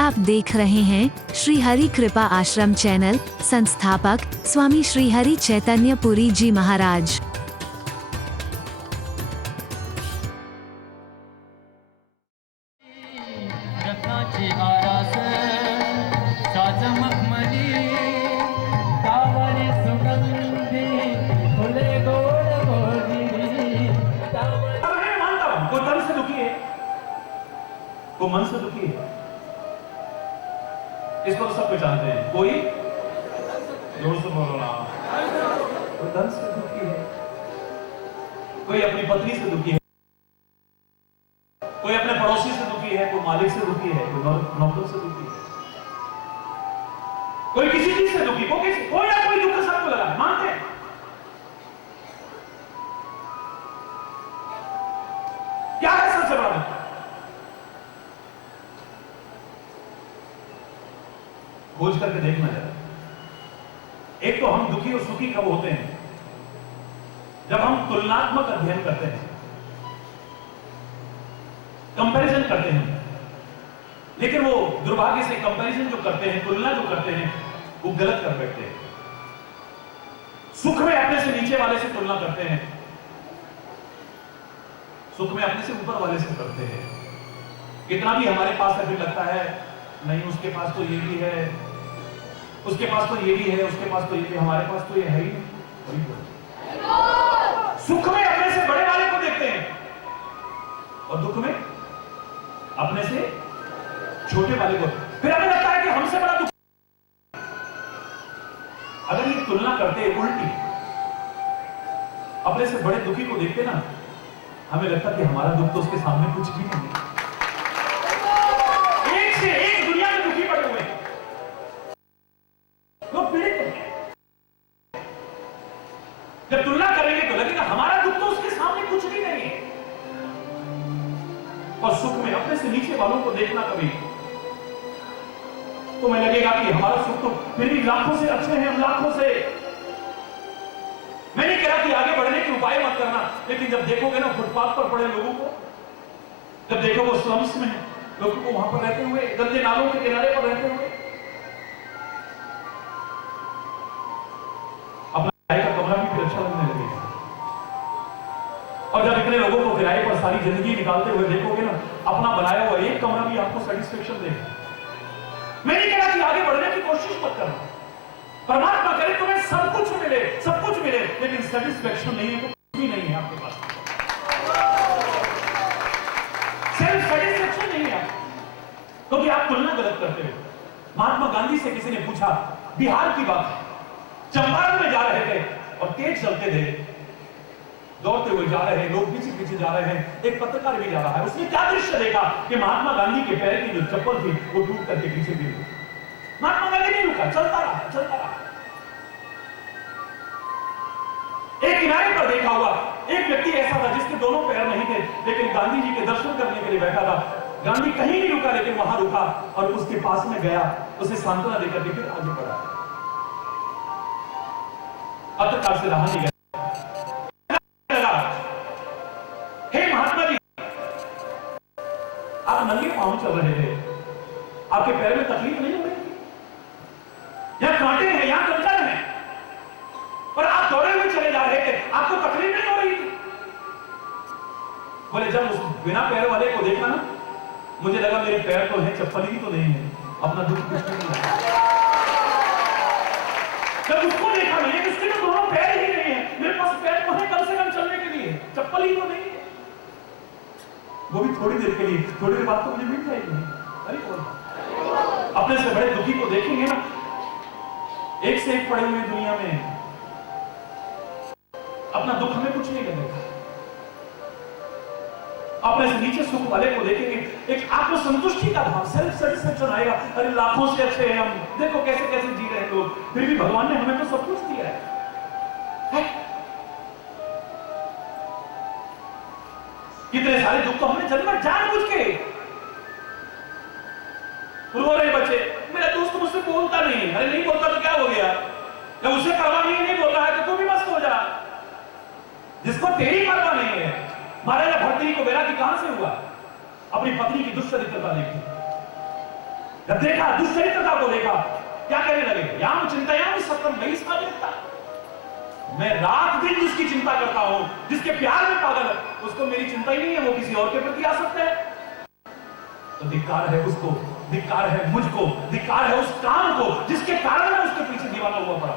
आप देख रहे हैं श्री हरि कृपा आश्रम चैनल। संस्थापक स्वामी श्री हरि चैतन्य पुरी जी महाराज। कोई तन से दुखी है, कोई मन से दुखी है, इसको तो सब कुछ जानते हैं। कोई जोर से बोलो ना। कोई धन से दुखी है, कोई अपनी पत्नी से दुखी है, कोई अपने पड़ोसी से दुखी है, कोई मालिक से दुखी है, कोई नौकर से दुखी है, कोई किसी चीज से दुखी, कोई ना कोई दुख सबको लगा, मानते हैं। क्या है सबसे बड़ा दुख? खोज करके देखना जरा। एक तो हम दुखी और सुखी कब होते हैं? जब हम तुलनात्मक अध्ययन करते हैं, कंपैरिजन करते हैं। लेकिन वो दुर्भाग्य से कंपैरिजन जो करते हैं, तुलना जो करते हैं, वो गलत कर बैठते हैं। सुख में अपने से नीचे वाले से तुलना करते हैं, सुख में अपने से ऊपर वाले से करते हैं। कितना भी हमारे पास अभी लगता है नहीं, उसके पास तो ये भी है, उसके पास तो ये भी है, उसके पास तो ये भी, हमारे पास तो ये है ही नहीं। सुख में अपने से बड़े वाले को देखते हैं और दुख में अपने से छोटे वाले को। फिर हमें लगता है कि हमसे बड़ा दुख। अगर ये तुलना करते उल्टी, अपने से बड़े दुखी को देखते ना, हमें लगता कि हमारा दुख तो उसके सामने कुछ भी नहीं है। एक से एक दुनिया में दुखी पड़े हुए हैं, लोग पीड़ित हैं। जब तुलना करेंगे तो लगेगा हमारा दुख तो उसके सामने कुछ भी नहीं है। और सुख में अपने से नीचे वालों को देखना कभी, तो हमें लगेगा कि हमारा सुख तो फिर भी लाखों से अच्छे हैं, हम लाखों से। मैं नहीं कह रहा कि आगे बढ़ने के उपाय मत करना, लेकिन जब देखोगे ना फुटपाथ पर पड़े लोगों को, जब देखोगे स्लम्स में लोगों को, वहां पर रहते हुए, गंदे नालों के किनारे पर रहते हुए, अपना किराए का कमरा भी फिर अच्छा लगने लगेगा। और जब इतने लोगों को किराए पर सारी जिंदगी निकालते हुए देखोगे ना, अपना बनाया हुआ एक कमरा भी आपको सेटिस्फेक्शन देगा। मैं नहीं कह रहा कि आगे बढ़ने की कोशिश मत करना, परमात्मा करे तुम्हें सब कुछ मिले, सब कुछ मिले, लेकिन सेटिस्फेक्शन नहीं है तो कुछ भी नहीं है आपके पास। सेल्फ सेटिस्फेक्शन नहीं है, क्योंकि आप तुलना गलत करते हो। महात्मा गांधी से किसी ने पूछा, बिहार की बात है, चंपारण में जा रहे थे और तेज चलते थे, दौड़ते हुए जा रहे हैं, लोग पीछे पीछे जा रहे हैं, एक पत्रकार भी जा रहा है। उसने क्या दृश्य देखा कि महात्मा गांधी के पैर की जो चप्पल थी वो टूट करके पीछे गिर गई। महात्मा गांधी नहीं रुका, चलता रहा, चलता रहा। एक किनारे पर देखा हुआ एक व्यक्ति ऐसा था जिसके दोनों पैर नहीं थे, लेकिन गांधी जी के दर्शन करने के लिए बैठा था। गांधी कहीं नहीं रुका, लेकिन वहां रुका और उसके पास में गया, उसे सांत्वना देकर के फिर आगे बढ़ा। पत्रकार से रहा नहीं गया। हे महात्मा जी, आप नंगे पांव चल रहे थे, आपके पैर में तकलीफ नहीं हो रही? यहां कांटे हैं, यहां कंकड़ हैं, पर आप दौड़े हुए चले जा रहे थे, आपको तकलीफ नहीं हो रही थी? बोले जब उस बिना पैर वाले को देखा ना, मुझे लगा मेरे पैर तो हैं, चप्पल ही तो नहीं है, अपना दुख कुछ नहीं है। जब उसको देखा मैंने, उसके तो दोनों पैर ही नहीं है, मेरे पास पैर तो है कम से कम चलने के लिए, चप्पल ही तो नहीं है। वो भी थोड़ी देर के लिए, थोड़ी देर बाद तो मुझे मिल जाएगी। अरे कौन अपने से बड़े दुखी को देखेंगे ना, एक से एक पड़े हुए दुनिया में, अपना दुख हमें कुछ नहीं लगेगा। अपने से नीचे सुख वाले को देखेंगे, एक आत्मसंतुष्टि का भाव, सेल्फ सेटिस्फेक्शन आएगा। अरे लाखों से अच्छे हैं हम, देखो कैसे कैसे जी रहे हैं लोग, फिर भी भगवान ने हमें तो सब कुछ दिया है। कितने सारे दुख तो हमने जन्म जानबूझ के। रो रहे बच्चे, मेरा दोस्त मुझसे बोलता नहीं। अरे नहीं बोलता तो क्या हो गया? जब उसे परवाह नहीं बोल रहा है तो तू भी मस्त हो जा। जिसको तेरी परवाह नहीं है, महाराजा भर्तृहरि को वैराग्य कहां से हुआ? अपनी पत्नी की दुष्चरित्रता देखी। जब देखा दुष्चरित्रता को देखा, क्या कहने लगे? याम चिंतायाम सत्यम नहीं साधकता। मैं रात दिन जिसकी चिंता करता हूं, जिसके प्यार में पागल है, उसको मेरी चिंता ही नहीं है, वो किसी और के प्रति आसक्त है। तो धिक्कार है उसको, धिक्कार है मुझको, धिक्कार है उस काम को जिसके कारण मैं उसके पीछे दीवाना हुआ पड़ा।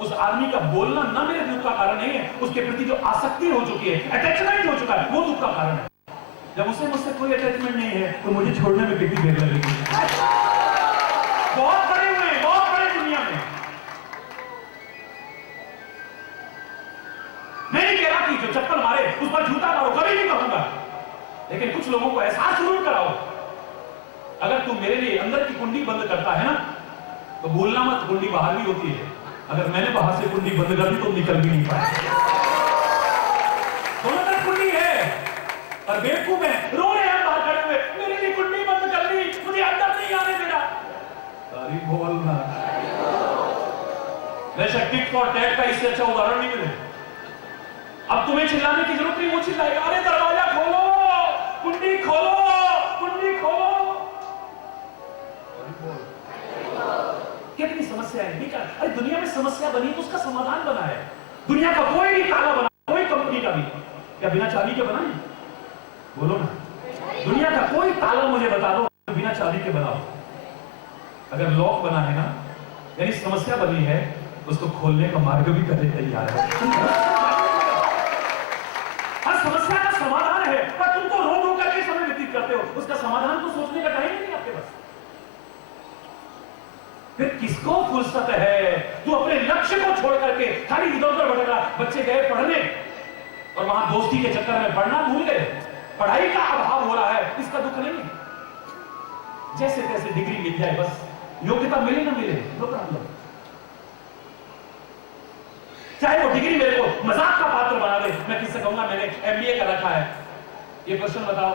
उस आदमी का बोलना ना मेरे दुख का कारण नहीं है, उसके प्रति जो आसक्ति हो चुकी है, अटैचमेंट हो चुका है, वो दुख का कारण है। जब उसे मुझसे कोई अटैचमेंट नहीं है तो मुझे छोड़ने में कितनी देर लगेगी। बहुत बड़े हुए हैं, बहुत बड़े दुनिया में। मैं नहीं कह रहा कि जो चप्पल मारे उस पर जूता मारो, कभी नहीं कहूंगा, लेकिन कुछ लोगों को एहसास जरूर कराओ। अगर तू मेरे लिए अंदर की कुंडी बंद करता है ना, तो भूलना मत, कुंडी बाहर भी होती है। अगर मैंने बाहर से कुंडी बंद कर दी तो निकल भी नहीं पाए। दोनों तरफ कुंडी है, और बेवकूफ है, रो रहे हैं बाहर खड़े हुए, मेरे लिए कुंडी बंद कर दी, मुझे अंदर नहीं आने देना। अरे बोलना, बेशक टिक फॉर टैग का इससे अच्छा उदाहरण नहीं मिले। अब तुम्हें चिल्लाने की जरूरत नहीं, वो चिल्लाएगा, अरे दरवाजा खोलो, कुंडी खोलो, कुंडी खोलो। कितनी समस्या है, ठीक है? अरे दुनिया में समस्या बनी तो उसका समाधान बना है। दुनिया का कोई भी ताला बना, कोई कंपनी का भी, क्या बिना चाबी के बना है? बोलो ना, दुनिया का कोई ताला मुझे बता दो बिना चाबी के बनाओ। अगर लॉक बना है ना, यानी समस्या बनी है, उसको खोलने का मार्ग भी करने तैयार है। हर समस्या का समाधान है, पर तुम तो रो रो करके समय व्यतीत करते हो, उसका समाधान तो सोचने का टाइम नहीं आपके पास। फिर किसको फुर्सत है? तू अपने लक्ष्य को छोड़ करके खाली इधर उधर भटक रहा। बच्चे गए पढ़ने और वहां दोस्ती के चक्कर में पढ़ना भूल गए, पढ़ाई का अभाव हो रहा है, इसका दुख नहीं है। जैसे तैसे डिग्री मिल जाए बस, योग्यता मिले ना मिले नो प्रॉब्लम। चाहे वो डिग्री मेरे को मजाक का पात्र बना दे, मैं किससे कहूंगा मैंने एमबीए कर रखा है। ये क्वेश्चन बताओ,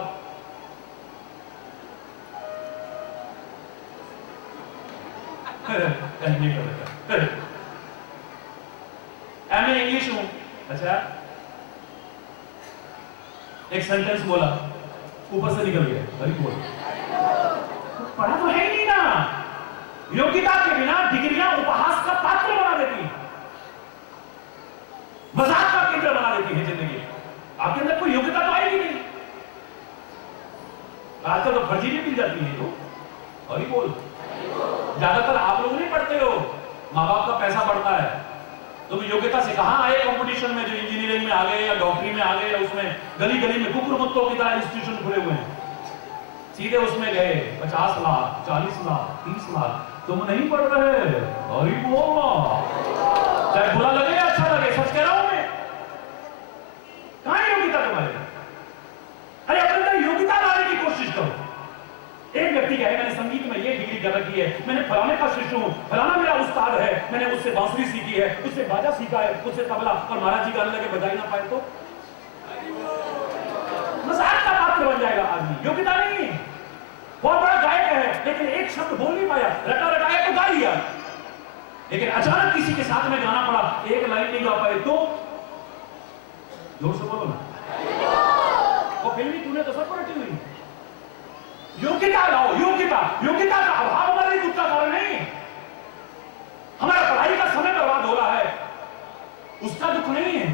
एमबीए कर रखा, एमए इंग्लिश हूं। अच्छा, एक सेंटेंस बोला, ऊपर से निकल गया, अरे बोल, पढ़ा तो है ही नहीं ना। योग्यता के बिना डिग्रियां उपहास का पात्र बना देती, मजाक का केंद्र बना देती है जिंदगी। आपके अंदर कोई योग्यता तो आएगी नहीं। आजकल तो फर्जी भी मिल जाती है, तो और बोल, ज्यादातर आप लोग नहीं पढ़ते हो, माँ बाप का पैसा बढ़ता है। तुम योग्यता से कहां आए कंपटीशन में, जो इंजीनियरिंग में आ गए या डॉक्टरी में आ गए, या उसमें गली गली में कुकुर मुत्तों की तरह इंस्टीट्यूशन खुले हुए हैं, सीधे उसमें गए 50 लाख 40 लाख 30 लाख। तुम नहीं पढ़ रहे, अरे बोलो, चाहे बुरा लगे या अच्छा लगे, सच कह रहा हूं मैं। कहां योग्यता तुम्हारे? अरे अपने अंदर योग्यता लाने की कोशिश करो। एक व्यक्ति कहे मैंने संगीत में ये डिग्री कर रखी है, मैंने फलाने का शिष्य हूं, फलाना मेरा उस्ताद है, मैंने उससे बांसुरी सीखी है, उससे बाजा सीखा है, उससे तबला, और महाराज जी गाने लगे बजा ही ना पाए तो मजाक का पात्र बन जाएगा आदमी। योग्यता नहीं, बहुत बड़ा गायक है लेकिन एक शब्द बोल नहीं पाया, रटा रटाया तो गा लिया, लेकिन अचानक किसी के साथ में गाना पड़ा, एक लाइन नहीं गा पाए तो जोर से बोलो ना, वो फिल्मी तूने तो सबको रटी हुई। योग्यता लाओ, योग्यता, योग्यता का अभाव हमारे दुख का कारण नहीं। हमारा पढ़ाई का समय बर्बाद हो रहा है, उसका दुख नहीं है,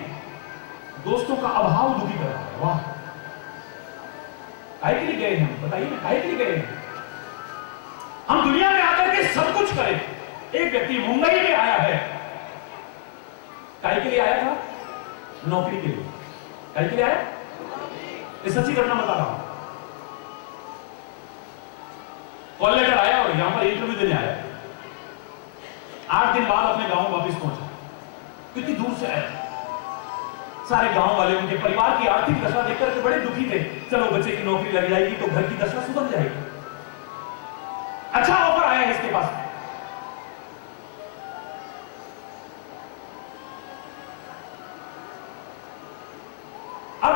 दोस्तों का अभाव दुखी कर रहा है। वाह, काहे के लिए गए हम, बताइए ना, काहे के लिए गए हम दुनिया में आकर के सब कुछ करें। एक व्यक्ति मुंबई में आया है, काहे के लिए आया था? नौकरी के लिए। काहे के लिए आया? ये सच्ची घटना बता रहा हूं। कॉल लेटर आया और यहां पर इंटरव्यू देने आया। 8 दिन बाद अपने गांव वापस पहुंचा, कितनी दूर से आया। सारे गांव वाले उनके परिवार की आर्थिक दशा देखकर के बड़े दुखी थे। चलो बच्चे की नौकरी लग जाएगी तो घर की दशा सुधर जाएगी, अच्छा ऑफर आया है इसके पास। अब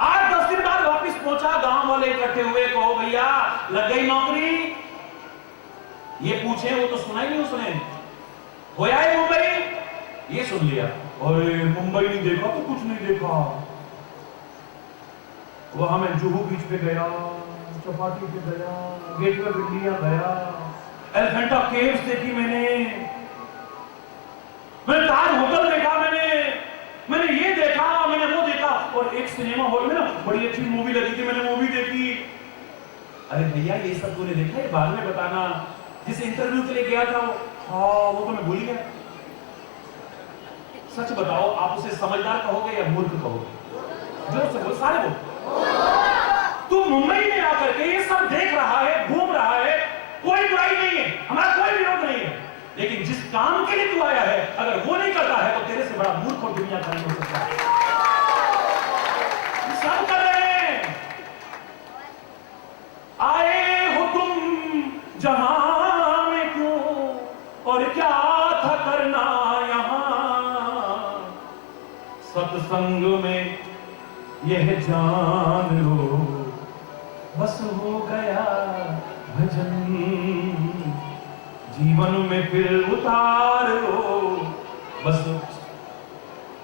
8-10 दिन बाद वापस पहुंचा, गांव वाले इकट्ठे हुए, कहो भैया लग गई नौकरी। ये पूछे, वो तो सुना ही नहीं उसने, होया है मुंबई, ये सुन लिया। अरे मुंबई नहीं देखा तो कुछ नहीं देखा, वहां मैं जुहू बीच पे गया, चौपाटी पे गया, गेट पे बिल्लियां गया, एलिफेंटा केव्स देखी मैंने ताज होटल देखा, मैंने ये देखा, मैंने वो देखा, और एक सिनेमा हॉल में ना बड़ी अच्छी मूवी लगी थी, मैंने मूवी देखी। अरे भैया ये सब तूने देखा है, बाद में बताना। जिस इंटरव्यू के लिए गया था वो तो मैं भूल गया। सच बताओ, आप उसे समझदार कहोगे या मूर्ख कहोगे? जोर से बोल, सारे बोल। तू मुंबई में आकर के ये सब देख रहा है, घूम रहा है, कोई बुराई नहीं है, हमारा कोई विरोध नहीं है, लेकिन जिस काम के लिए तू आया है अगर वो नहीं करता है तो तेरे से बड़ा मूर्ख और दुनिया का नहीं हो सकता है। सब कर रहे हैं। आए हो तुम जहां में क्यों, और क्या था करना यहां, सत्संग में यह जान लो, बस हो गया भजन, जीवन में फिर उतार लो, बस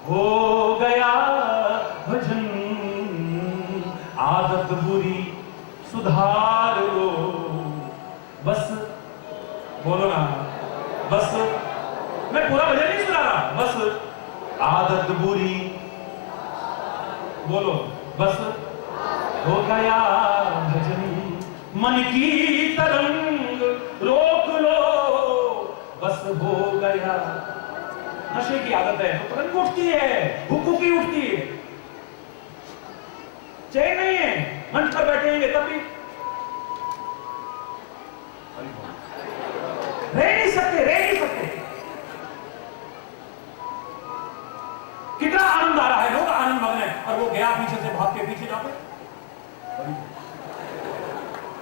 हो गया भजन, आदत बुरी सुधार लो, बस बोलो ना, बस मैं पूरा भजन नहीं सुना रहा, बस आदत बुरी, बोलो बस हो गया भजन, मन की तरंग रोक लो, बस हो गया। नशे की आदत है तो तरंग उठती है, हुक्की उठती है, चैन नहीं है, मंच पर बैठेंगे तब भी रह नहीं सकते। कितना आनंद आ रहा है, लोग आनंद मग्न है, और वो गया पीछे से भाग के पीछे जाते।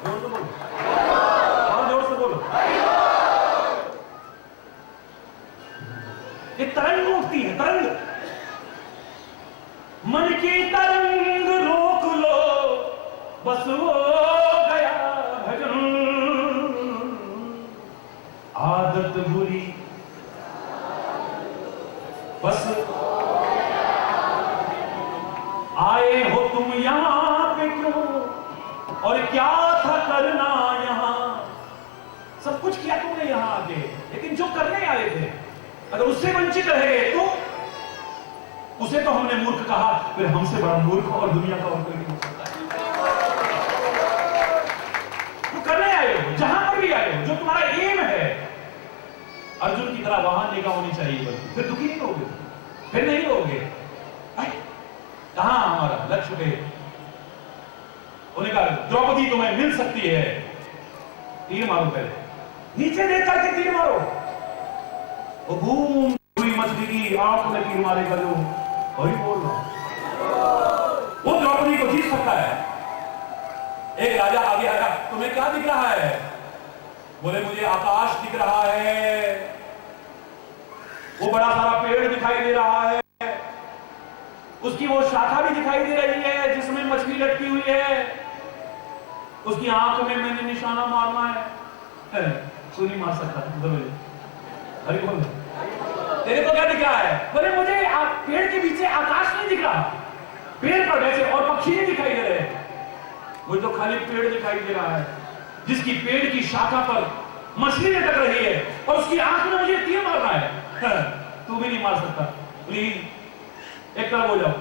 जोर से बोलो, और जोर से बोलो। ये तरंग उठती है, तरंग, मन की तरंग रोक लो, बस हो गया भजन, आदत बुरी, बस आए हो तुम यहां पे क्यों, और क्या था करना यहां, सब कुछ किया तुमने यहां आके, लेकिन जो करने आए थे अगर उससे वंचित रह गए तो उसे तो हमने मूर्ख कहा, फिर हमसे बड़ा मूर्ख और दुनिया का और कोई नहीं हो सकता है। वो करने आए हो, जहां पर भी आए हो, जो तुम्हारा एम है, अर्जुन की तरह वहां निगाह होनी चाहिए, बल्कि फिर दुखी नहीं होगे, फिर नहीं होगे। कहां हमारा लक्ष्य पे, उन्हें कहा द्रौपदी तुम्हें मिल सकती है, तीर मारो, पहले नीचे देख करके तीर मारो, वो घूम हुई मछली की आंख में तीर मारेगा जो, वही बोल रहा, वो द्रौपदी को जीत सकता है। एक राजा आगे आया, तुम्हें क्या दिख रहा है? बोले मुझे आकाश दिख रहा है, वो बड़ा सारा पेड़ दिखाई दे रहा है, उसकी वो शाखा भी दिखाई दे रही है जिसमें मछली लटकी हुई है, उसकी आंख में मैंने निशाना मारना है, तू नहीं मार सकता, अरे बोल, तेरे को क्या दिख रहा है? बोले मुझे पेड़ के पीछे आकाश नहीं दिख रहा, पेड़ पर वैसे और पक्षी नहीं दिखाई दे रहे, मुझे तो खाली पेड़ दिखाई दे रहा है, जिसकी पेड़ की शाखा पर मछली लटक रही है और उसकी आंख में मुझे तीर मारना है, तू भी नहीं मार सकता, प्लीज एक तरफ हो जाओ।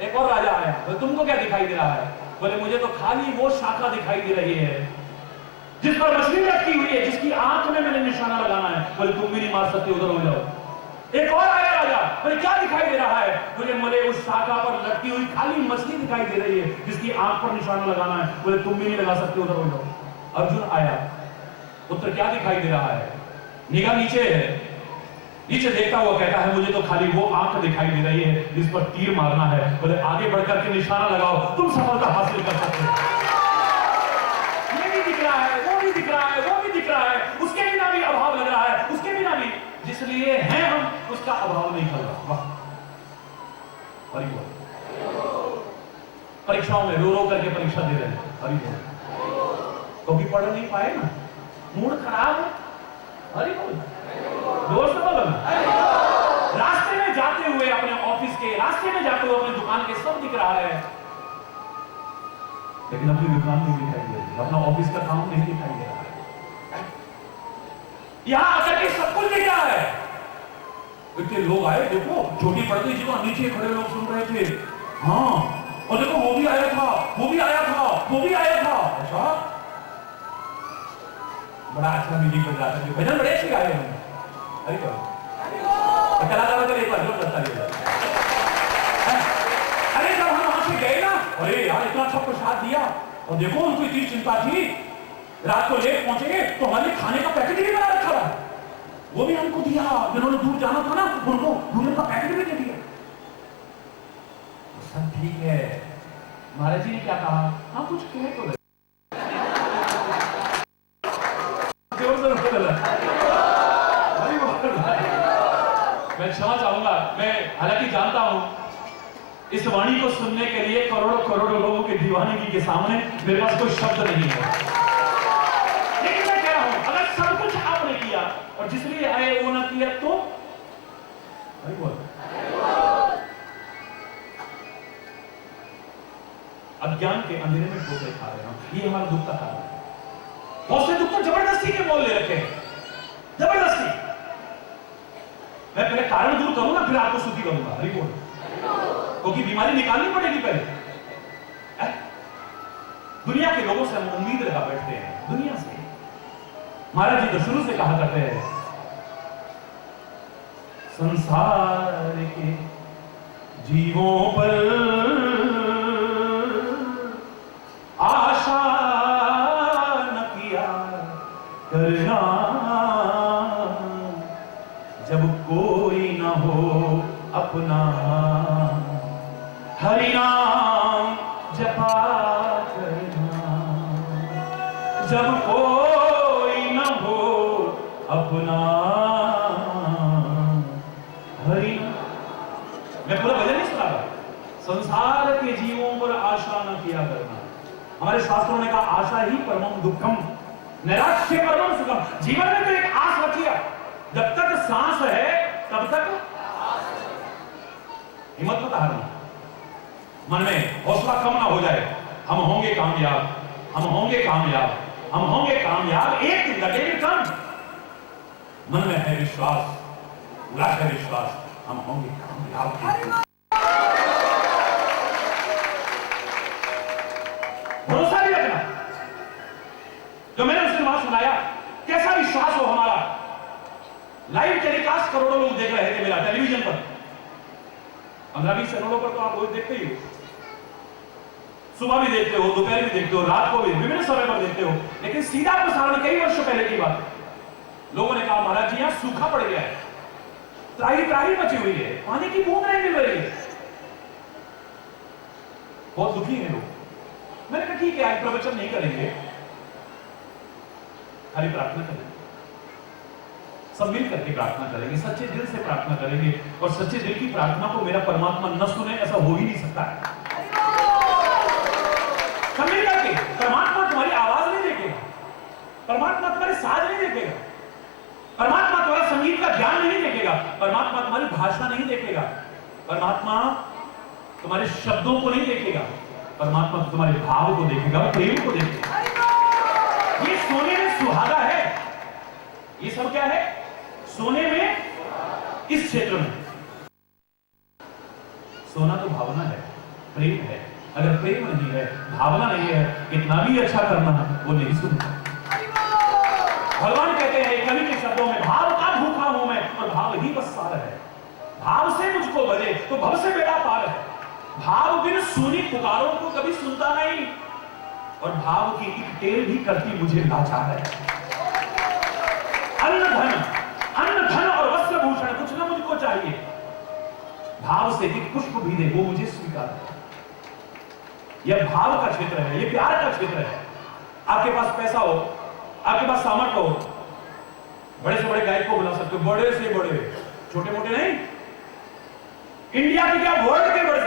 एक और राजा आया, तो तुमको क्या दिखाई दे रहा है? बोले मुझे तो खाली वो शाखा दिखाई दे रही है जिस पर मछली लटकी हुई है, जिसकी आंख में मैंने निशाना लगाना है, बोले तुम भी नहीं मार सकते, उधर हो जाओ। एक और आया राजा, बोले क्या दिखाई दे रहा है? मुझे उस शाखा पर लटकी हुई खाली मछली दिखाई दे रही है जिसकी आंख पर निशाना लगाना है, बोले तुम भी नहीं लगा सकते, उधर हो जाओ। अर्जुन आया, पुत्र क्या दिखाई दे रहा है? निगाह नीचे है, नीचे देखता हुआ कहता है मुझे तो खाली वो आंख दिखाई दे रही है जिस पर तीर मारना है, बोले आगे बढ़कर के निशाना लगाओ, तुम सफलता हासिल कर सकते हो। ये भी दिख रहा है, वो भी दिख रहा है, वो भी दिख रहा है, उसके बिना भी अभाव लग रहा है, उसके बिना भी जिसलिए हैं हम उसका अभाव नहीं कर रहा। वाह, परीक्षाओं में रो रो करके परीक्षा दे रहे हैं, हरि बोल, क्योंकि पढ़ नहीं पाए ना, मूड खराब है, हरि बोल, दोस्त बोलो ना। रास्ते में जाते हुए अपने ऑफिस के, रास्ते में जाते हुए अपने दुकान के सब दिख रहा है, लेकिन अपनी दुकान नहीं दिखाई दे रही, अपना ऑफिस का काम नहीं दिखाई दे रहा है। यहां आकर के सब कुछ दिख रहा है। इतने लोग आए, देखो छोटी पर्दे जी तो नीचे खड़े लोग सुन रहे थे। हाँ, और देखो वो भी आया था, वो भी आया था, वो भी आया था। अच्छा, बड़ा अच्छा म्यूजिक बज रहा था, भजन बड़े अच्छे गाए हैं। अरे कलाकारों का एक बार जो करता है। अरे जब हम वहां से गए ना, अरे यार इतना अच्छा प्रसाद दिया, और देखो उनको इतनी चिंता थी, रात को लेट पहुंचेंगे तो हमारे खाने का पैकेट भी बना रखा था, वो भी हमको दिया। जिन्होंने दूर जाना था ना, उनको भोजन का पैकेट भी दे दिया। सब ठीक है। महाराज जी ने क्या कहा? हाँ कुछ कहे तो मैं क्षमा चाहूंगा। मैं हालांकि जानता हूं इस वाणी को सुनने के लिए करोड़ों करोड़ों लोगों की दीवानगी के सामने मेरे पास कोई शब्द नहीं है, लेकिन मैं कह रहा हूं अगर सब कुछ आपने किया और जिस लिए आए वो ना किया तो अज्ञान के अंधेरे में ठोकरे खा रहे हैं। ये हमारा दुख का कारण है। बहुत से दुख तो जबरदस्ती के मोल ले रखे हैं, जबरदस्ती। मैं पहले कारण दूर करूंगा, फिर आपको स्तुति करूंगा। हरि बोल। क्योंकि बीमारी निकालनी पड़ेगी पहले। दुनिया के लोगों से हम उम्मीद लगा बैठते हैं, दुनिया से। महाराज जी तो शुरू से कहा करते हैं, संसार के जीवों पर आशा न किया करना, जब कोई न हो अपना, हरि नाम जपा करना, जब कोई न हो अपना, हरि। मैं पूरा भजन नहीं सुना रहा। संसार के जीवों पर आशा न किया करना। हमारे शास्त्रों ने कहा आशा ही परमम दुखम, नैराश्य परमम सुखम। जीवन में तो एक आस रखिए, जब तक सांस है तब तक हिम्मत मत हारना, मन में हौसला कम ना हो जाए। हम होंगे कामयाब, हम होंगे कामयाब, हम होंगे कामयाब, एक दिन लगेगी कम। मन में है विश्वास, पूरा है विश्वास, हम होंगे कामयाब। भरोसा भी रखना। जो मैंने उसने वहां सुनाया, कैसा विश्वास हो हमारा। लाइव टेलीकास्ट करोड़ों लोग देख रहे थे मेरा टेलीविजन पर। 15-20 चैनलों पर तो आप रोज देखते ही हो, सुबह भी देखते हो, दोपहर भी देखते हो, रात को भी, विभिन्न समय पर देखते हो। लेकिन सीधा प्रसारण कई वर्षों पहले की बात है। लोगों ने कहा महाराज जी यहां सूखा पड़ गया है, त्राही त्राही मची हुई है, पानी की बूंद नहीं मिल रही है, बहुत दुखी हैं लोग। मैंने कहा ठीक है आज प्रवचन नहीं करेंगे, खाली प्रार्थना करेंगे, सब मिल करके प्रार्थना करेंगे, सच्चे दिल से प्रार्थना करेंगे। और सच्चे दिल की प्रार्थना को मेरा परमात्मा न सुने ऐसा हो ही नहीं सकता है। सब मिल करके। परमात्मा तुम्हारी आवाज नहीं देखेगा, परमात्मा तुम्हारे साज नहीं देखेगा, परमात्मा तुम्हारा संगीत का ज्ञान नहीं देखेगा, परमात्मा तुम्हारी भाषा नहीं देखेगा, परमात्मा तुम्हारे शब्दों को नहीं देखेगा, परमात्मा तुम्हारे भाव को देखेगा, प्रेम को देखेगा। ये सोने में सुहागा है। ये सब क्या है? सोने में। किस क्षेत्र में? सोना तो भावना है, प्रेम है। अगर प्रेम नहीं है, भावना नहीं है, कितना भी अच्छा करना वो नहीं सुनता। भगवान कहते हैं कवि के शब्दों में, भाव का भूखा हूं मैं और भाव ही बस सार है। भाव से मुझको बजे तो भव से बेड़ा पार है। भाव बिन सुनी पुकारों को कभी सुनता नहीं, और भाव की एक टेर भी करती मुझे लाचार है। अन्न धन और वस्त्र भूषण कुछ ना मुझको चाहिए, भाव से एक पुष्प भी दे वो मुझे स्वीकार है। यह भाव का क्षेत्र है, यह प्यार का क्षेत्र है। आपके पास पैसा हो, आपके पास सामर्थ्य हो, बड़े से बड़े गायक को बुला सकते हो, बड़े से बड़े, छोटे मोटे नहीं। इंडिया के क्या, वर्ल्ड के बड़े से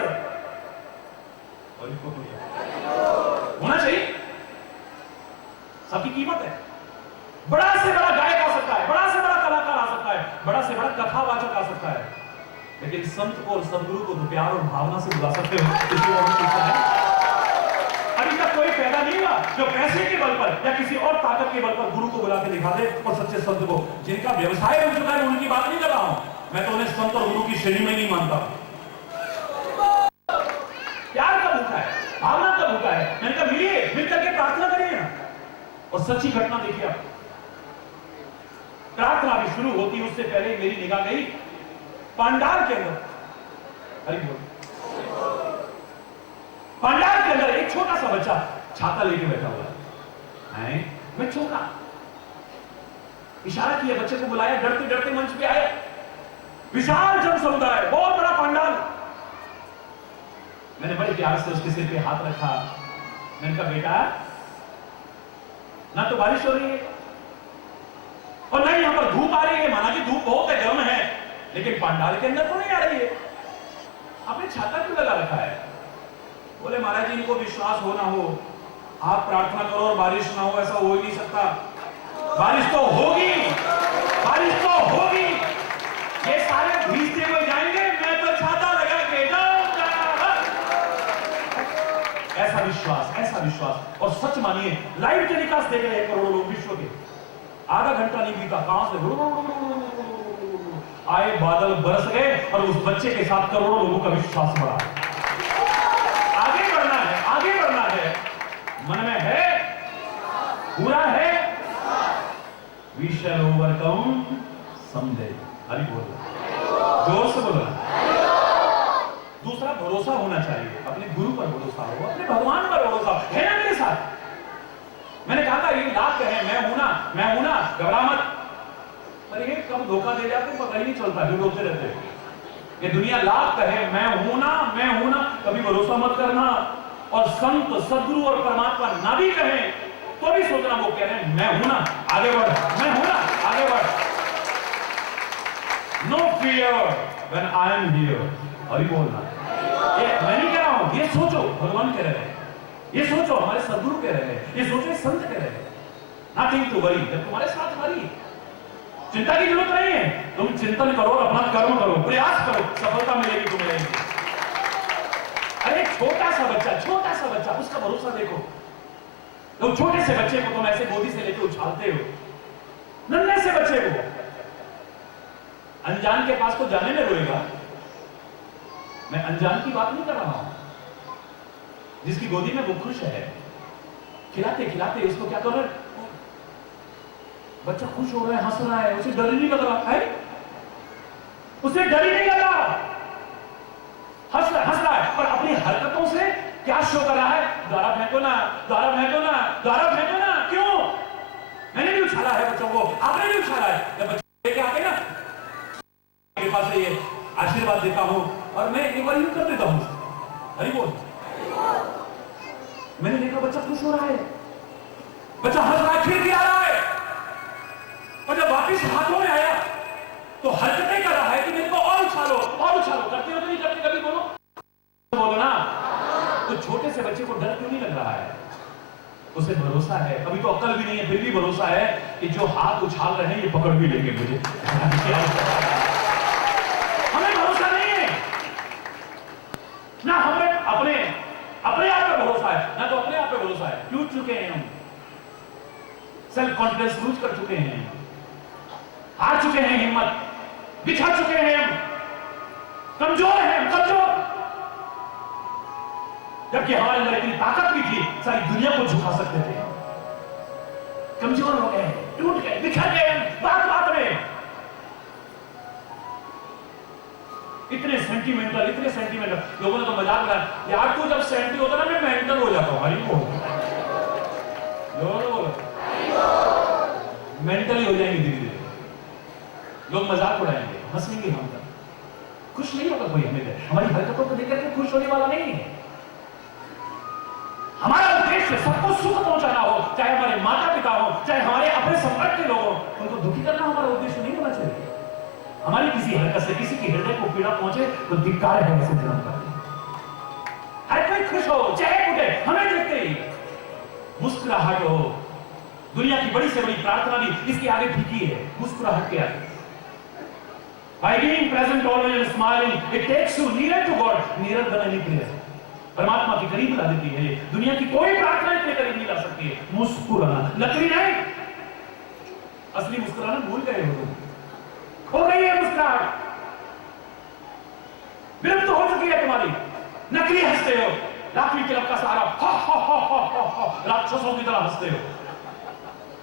होना चाहिए। सबकी कीमत है। बड़ा से बड़ा गायक आ सकता है, बड़ा से बड़ा कलाकार आ सकता है, बड़ा से बड़ा कथावाचक आ सकता है, लेकिन संत को और सदगुरु को तो प्यार और भावना से बुला सकते हो। अभी तक कोई जो पैसे के बल पर या किसी और ताकत के बल पर गुरु को बुला के दिखा दे और सच्चे संत को, जिनका व्यवसाय बन चुका है, उनकी बात नहीं कर रहा हूं मैं, तो उन्हें संत और गुरु की श्रेणी में नहीं मानता। प्यार का भूखा है, भावना का भूखा है। मैंने कहा मिलिए, मिलकर के प्रार्थना करिए ना। और सच्ची घटना देखिए आप, प्रार्थना भी शुरू होती उससे पहले मेरी निगाह गई पंडाल के अंदर। हरि बोल। पंडाल के अंदर एक छोटा सा बच्चा छाता लेके बैठा हुआ है। मैं चौंका, इशारा किया, बच्चे को बुलाया, डरते डरते मंच पे आया। विशाल जन समुदाय, बहुत बड़ा पंडाल। मैंने बड़े प्यार से उसके सिर पे हाथ रखा। मैंने कहा बेटा, ना तो बारिश हो रही है और ना यहां पर धूप आ रही है, माना कि धूप बहुत है, गर्म है, लेकिन पंडाल के अंदर तो नहीं आ रही है, आपने छाता क्यों लगा रखा है? बोले महाराज जी, इनको विश्वास हो ना हो, आप प्रार्थना करो और बारिश ना हो, ऐसा हो ही नहीं सकता। बारिश तो होगी, बारिश तो होगी, ये सारे भीगते हुए जाएंगे, मैं तो छाता लगा के जाऊंगा। ऐसा विश्वास, ऐसा विश्वास। और सच मानिए, लाइव टेलीकास्ट देख रहे हैं करोड़ों लोग विश्व के, आधा घंटा नहीं बीता, कहां से आए बादल बरस गए और उस बच्चे के साथ करोड़ों लोगों का विश्वास बढ़ा। आगे बढ़ना है, आगे बढ़ना है, मन में है, पूरा है, we shall overcome someday. Hari बोल, जोर से बोलना। दूसरा, भरोसा होना चाहिए, अपने गुरु पर भरोसा हो, अपने भगवान पर भरोसा है ना मेरे साथ। मैंने कहा था ये लाख है, मैं हूं ना, मैं हूं ना, घबरा मत। पर ये कब धोखा दे जाते पता ही नहीं चलता, जो रोते रहते। ये दुनिया लाख कहे मैं हूं ना, मैं हूं ना, कभी भरोसा मत करना। और संत, सदगुरु और परमात्मा ना भी कहें तो भी सोचना वो कह रहे हैं मैं हूं ना, आगे बढ़, मैं हूं ना, आगे बढ़। No fear when I am here. Hari बोलना, ये मैं नहीं कह रहा हूं, ये सोचो भगवान कह रहे हैं, ये सोचो हमारे सदगुरु कह रहे हैं, ये सोचो संत कह रहे हैं। नथिंग टू वरी, जब तुम्हारे साथ हमारी चिंता की जरूरत नहीं है, तुम चिंतन करो, अपना कर्म करो, प्रयास करो, सफलता मिलेगी तुम्हें। अरे छोटा सा बच्चा, उसका भरोसा देखो। तो छोटे से बच्चे को तुम ऐसे गोदी से लेके उछालते हो, नन्हे से बच्चे को, अनजान के पास तो जाने में रोएगा। मैं अनजान की बात नहीं कर रहा हूं, जिसकी गोदी में वो खुश है, खिलाते खिलाते उसको क्या कर रहे, बच्चा खुश हो रहा है, हंस रहा है, उसे डर ही नहीं लग रहा है, उसे डर ही नहीं लग रहा, हंस रहा है, पर अपनी हरकतों से क्या शो कर रहा है, द्वारा फेंको ना, द्वारा फेंको ना, द्वारा फेंको ना। क्यों? मैंने भी उछाला है बच्चों को, आपने भी उछाला है। जब बच्चे लेके आते ना मेरे पास से ये आशीर्वाद देता हूं और मैं एक बार यूं कर देता हूं, हरि बोल। मैंने देखा बच्चा खुश हो रहा है, बच्चा हंस रहा है, फिर गिरा रहा है, और जब वापिस हाथों में आया तो हरकतें कर रहा है कि मेरे को और उछालो, और उछालो। करते हो तो नहीं करते? कभी बोलो ना। तो छोटे से बच्चे को डर क्यों नहीं लग रहा है? उसे भरोसा है, अभी तो अक्ल भी नहीं है, फिर भी भरोसा है कि जो हाथ उछाल रहे हैं ये पकड़ भी लेंगे मुझे। हमें भरोसा नहीं है ना, हमें अपने आप पे भरोसा है ना, तो अपने आप पे भरोसा है। टूट चुके हैं हम, सेल्फ कॉन्फिडेंस लूज कर चुके हैं, हार चुके हैं, हिम्मत बिछा चुके हैं, हम कमजोर हैं, कमजोर। जबकि हमारे अंदर इतनी ताकत भी थी, सारी दुनिया को झुका सकते थे। कमजोर हो गए, टूट गए, बिखर गए, बात बात में। इतने सेंटीमेंटल लोगों ने तो मजाक उड़ाया, यार तू जब सेंटी होता ना मैं मेंटल हो जाता हूं। हरी बोल, मेंटली हो जाएंगे धीरे धीरे, लोग मजाक उड़ाएंगे, हंसेंगे हम तक, खुश नहीं होगा कोई हमें, हमारी हरकतों को देखकर के खुश होने वाला नहीं है। हमारा उद्देश्य सबको सुख पहुंचाना हो, चाहे हमारे माता पिता हो, चाहे हमारे अपने संपर्क के लोग हो, उनको दुखी करना हमारा उद्देश्य नहीं होना चाहिए। हमारी किसी हरकत से किसी के हृदय को पीड़ा पहुंचे तो धिक्कार है ऐसे जन्म करते। हर कोई खुश हो, चेहरे उठे, हमें देखते ही मुस्कुराहट हो। दुनिया की बड़ी से बड़ी प्रार्थना भी इसके आगे फीकी है, मुस्कुराहट के आगे। By being present always and smiling, it takes you nearer to God, nearer than any prayer. परमात्मा के करीब ला देती है। दुनिया की कोई प्रार्थना इतने करीब नहीं ला सकती है। मुस्कुराना, नकली नहीं। असली मुस्कुराना भूल गए हो तुम, खो गई है मुस्कुराहट, विलुप्त हो चुकी है तुम्हारी। नकली हंसते हो, लाफी क्लब का सहारा, राक्षसों की तरह हंसते हो।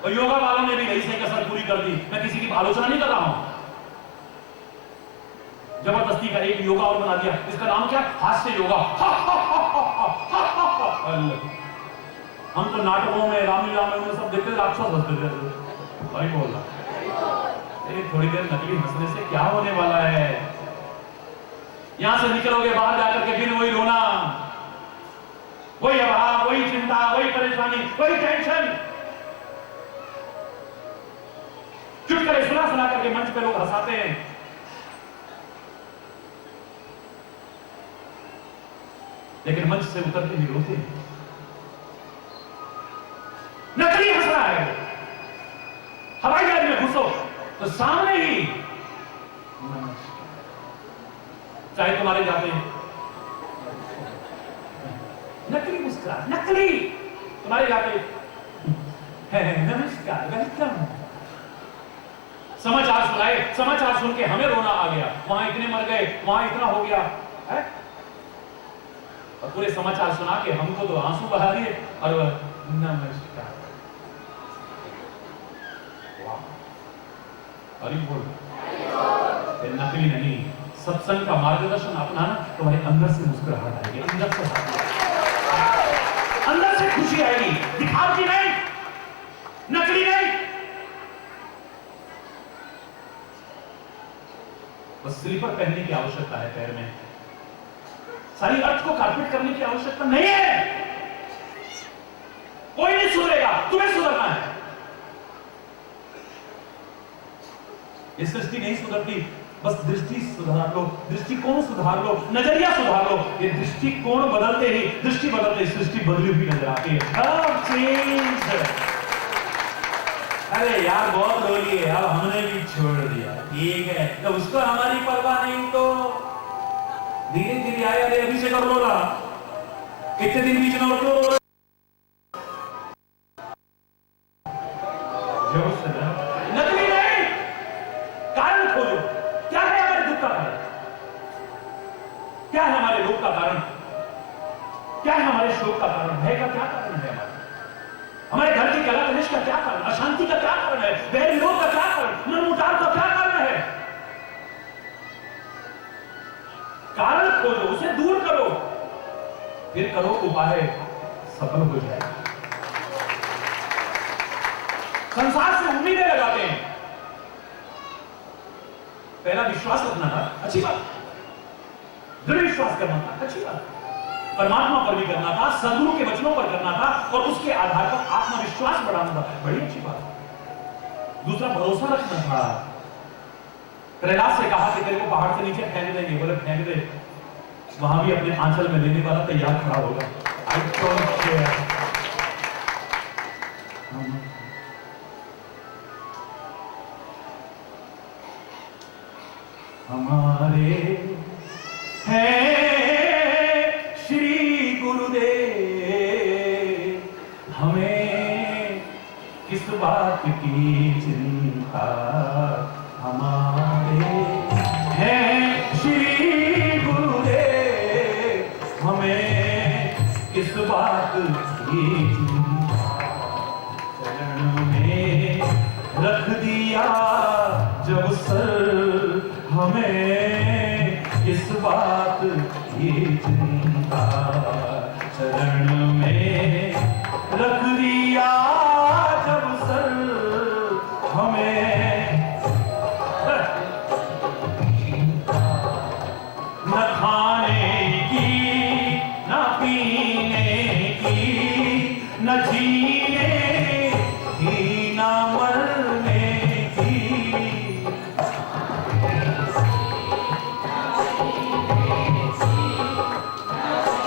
और योगा वालों ने भी यही से कसर पूरी कर दी। मैं किसी की आलोचना नहीं कर रहा हूं, जबरदस्ती का एक योगा और बना दिया, इसका नाम क्या? हास्य योगा। हम तो नाटकों में, रामलीला में उन्हें सब देखते राक्षस हंसते थे। भाई बोल रहा थोड़ी देर नकली हंसने से क्या होने वाला है? यहां से निकलोगे बाहर जाकर के फिर वही रोना, वही अभाव, वही चिंता, वही परेशानी, वही टेंशन। चुटकुले सुना सुना करके मंच पे लोग हंसाते हैं, लेकिन मंच से उतर के ही रोते हैं। नकली हंस रहा है। हवाई जहाज में घुसो तो सामने ही चाहे तुम्हारे जाते हैं नकली मुस्कुराहट, नकली तुम्हारे जाते नमस्कार, वेलकम। समाचार सुनाए, समाचार सुन के हमें रोना आ गया, वहां इतने मर गए, वहां इतना हो गया है? और पूरे समाचार सुना के हमको तो आंसू बहा दिए और नमस्कार। हरि बोल। नकली नहीं, सत्संग का मार्गदर्शन अपनाना, तुम्हारे अंदर से मुस्कुराहट आएगी, अंदर से खुशी आएगी, दिखावटी नहीं, नकली नहीं। बस स्लीपर पहनने की आवश्यकता है पैर में, सारी अर्थ को कारपेट करने की आवश्यकता नहीं है। कोई नहीं सुधरेगा, तुम्हें सुधरना है। ये सृष्टि नहीं सुधरती, बस दृष्टि सुधार लो, दृष्टिकोण सुधार लो, नजरिया सुधार लो। ये दृष्टिकोण बदलते ही, दृष्टि बदलते ही सृष्टि बदली हुई नजर आती है। अरे यार बहुत रो लिए, अब हमने भी छोड़ दिया, ठीक है, तो उसको हमारी परवाह नहीं, तो धीरे धीरे आया। अरे अभी से कर लो ना, कितने दिन बीच में और रो जोर से ना। नकली नहीं, कारण खोलो। क्या है हमारे दुख का कारण? क्या है हमारे रोग का कारण? क्या है हमारे शोक का कारण? भय का क्या कारण है? हमारे घर की कला कलेश का क्या कारण? अशांति का क्या कारण है? वैर विरोध का क्या कारण? मनमुटाव का क्या कारण है? कारण खोजो, उसे दूर करो, फिर करो उपाय, सफल हो जाएगा। संसार से उम्मीदें लगाते हैं, पहला विश्वास रखना था, अच्छी बात, दृढ़ विश्वास करना था, अच्छी बात, परमात्मा पर भी करना था, सदगुरु के वचनों पर करना था, और उसके आधार पर आत्मविश्वास बढ़ाना था, बड़ी अच्छी बात। दूसरा भरोसा रखना था। प्रहलाद से कहा कि तेरे को पहाड़ से नीचे फेंक देंगे, बोले फेंक दे, वहां भी अपने आंचल में लेने वाला तैयार खड़ा होगा। I don't care. हमारे हैं श्री गुरुदेव, हमें किस बात की चिंता। हमारे हैं श्री गुरुदेव, हमें किस बात की चिंता। चरण में रख दिया जब सर, हमें किस बात की चिंता। चरण में रख दिया जब सर, हमें न खाने की, न पीने की, न जीने की, न मरने की।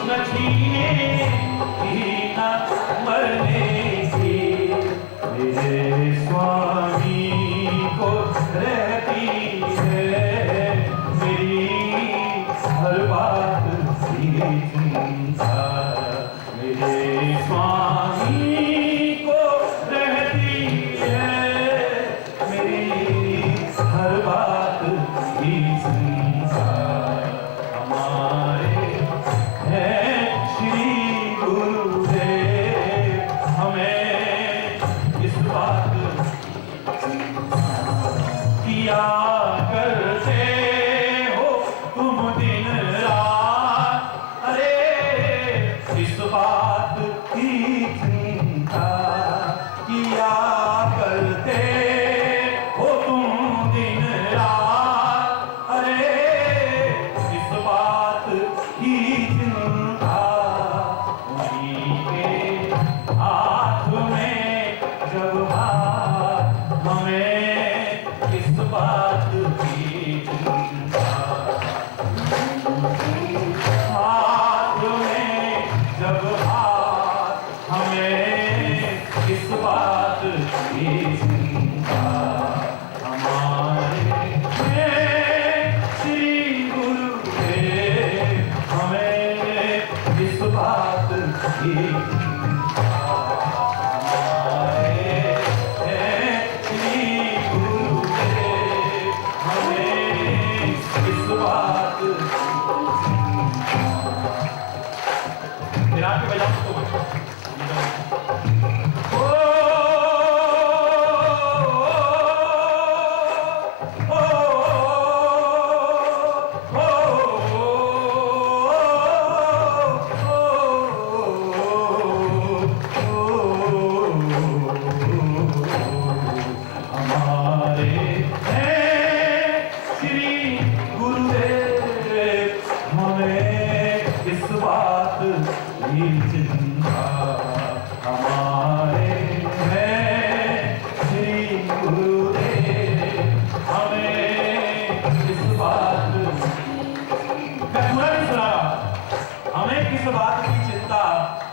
न जीने की, न मरने की, मेरे स्वामी को रहती है मेरी हर बात की चिंता। मेरे स्वामी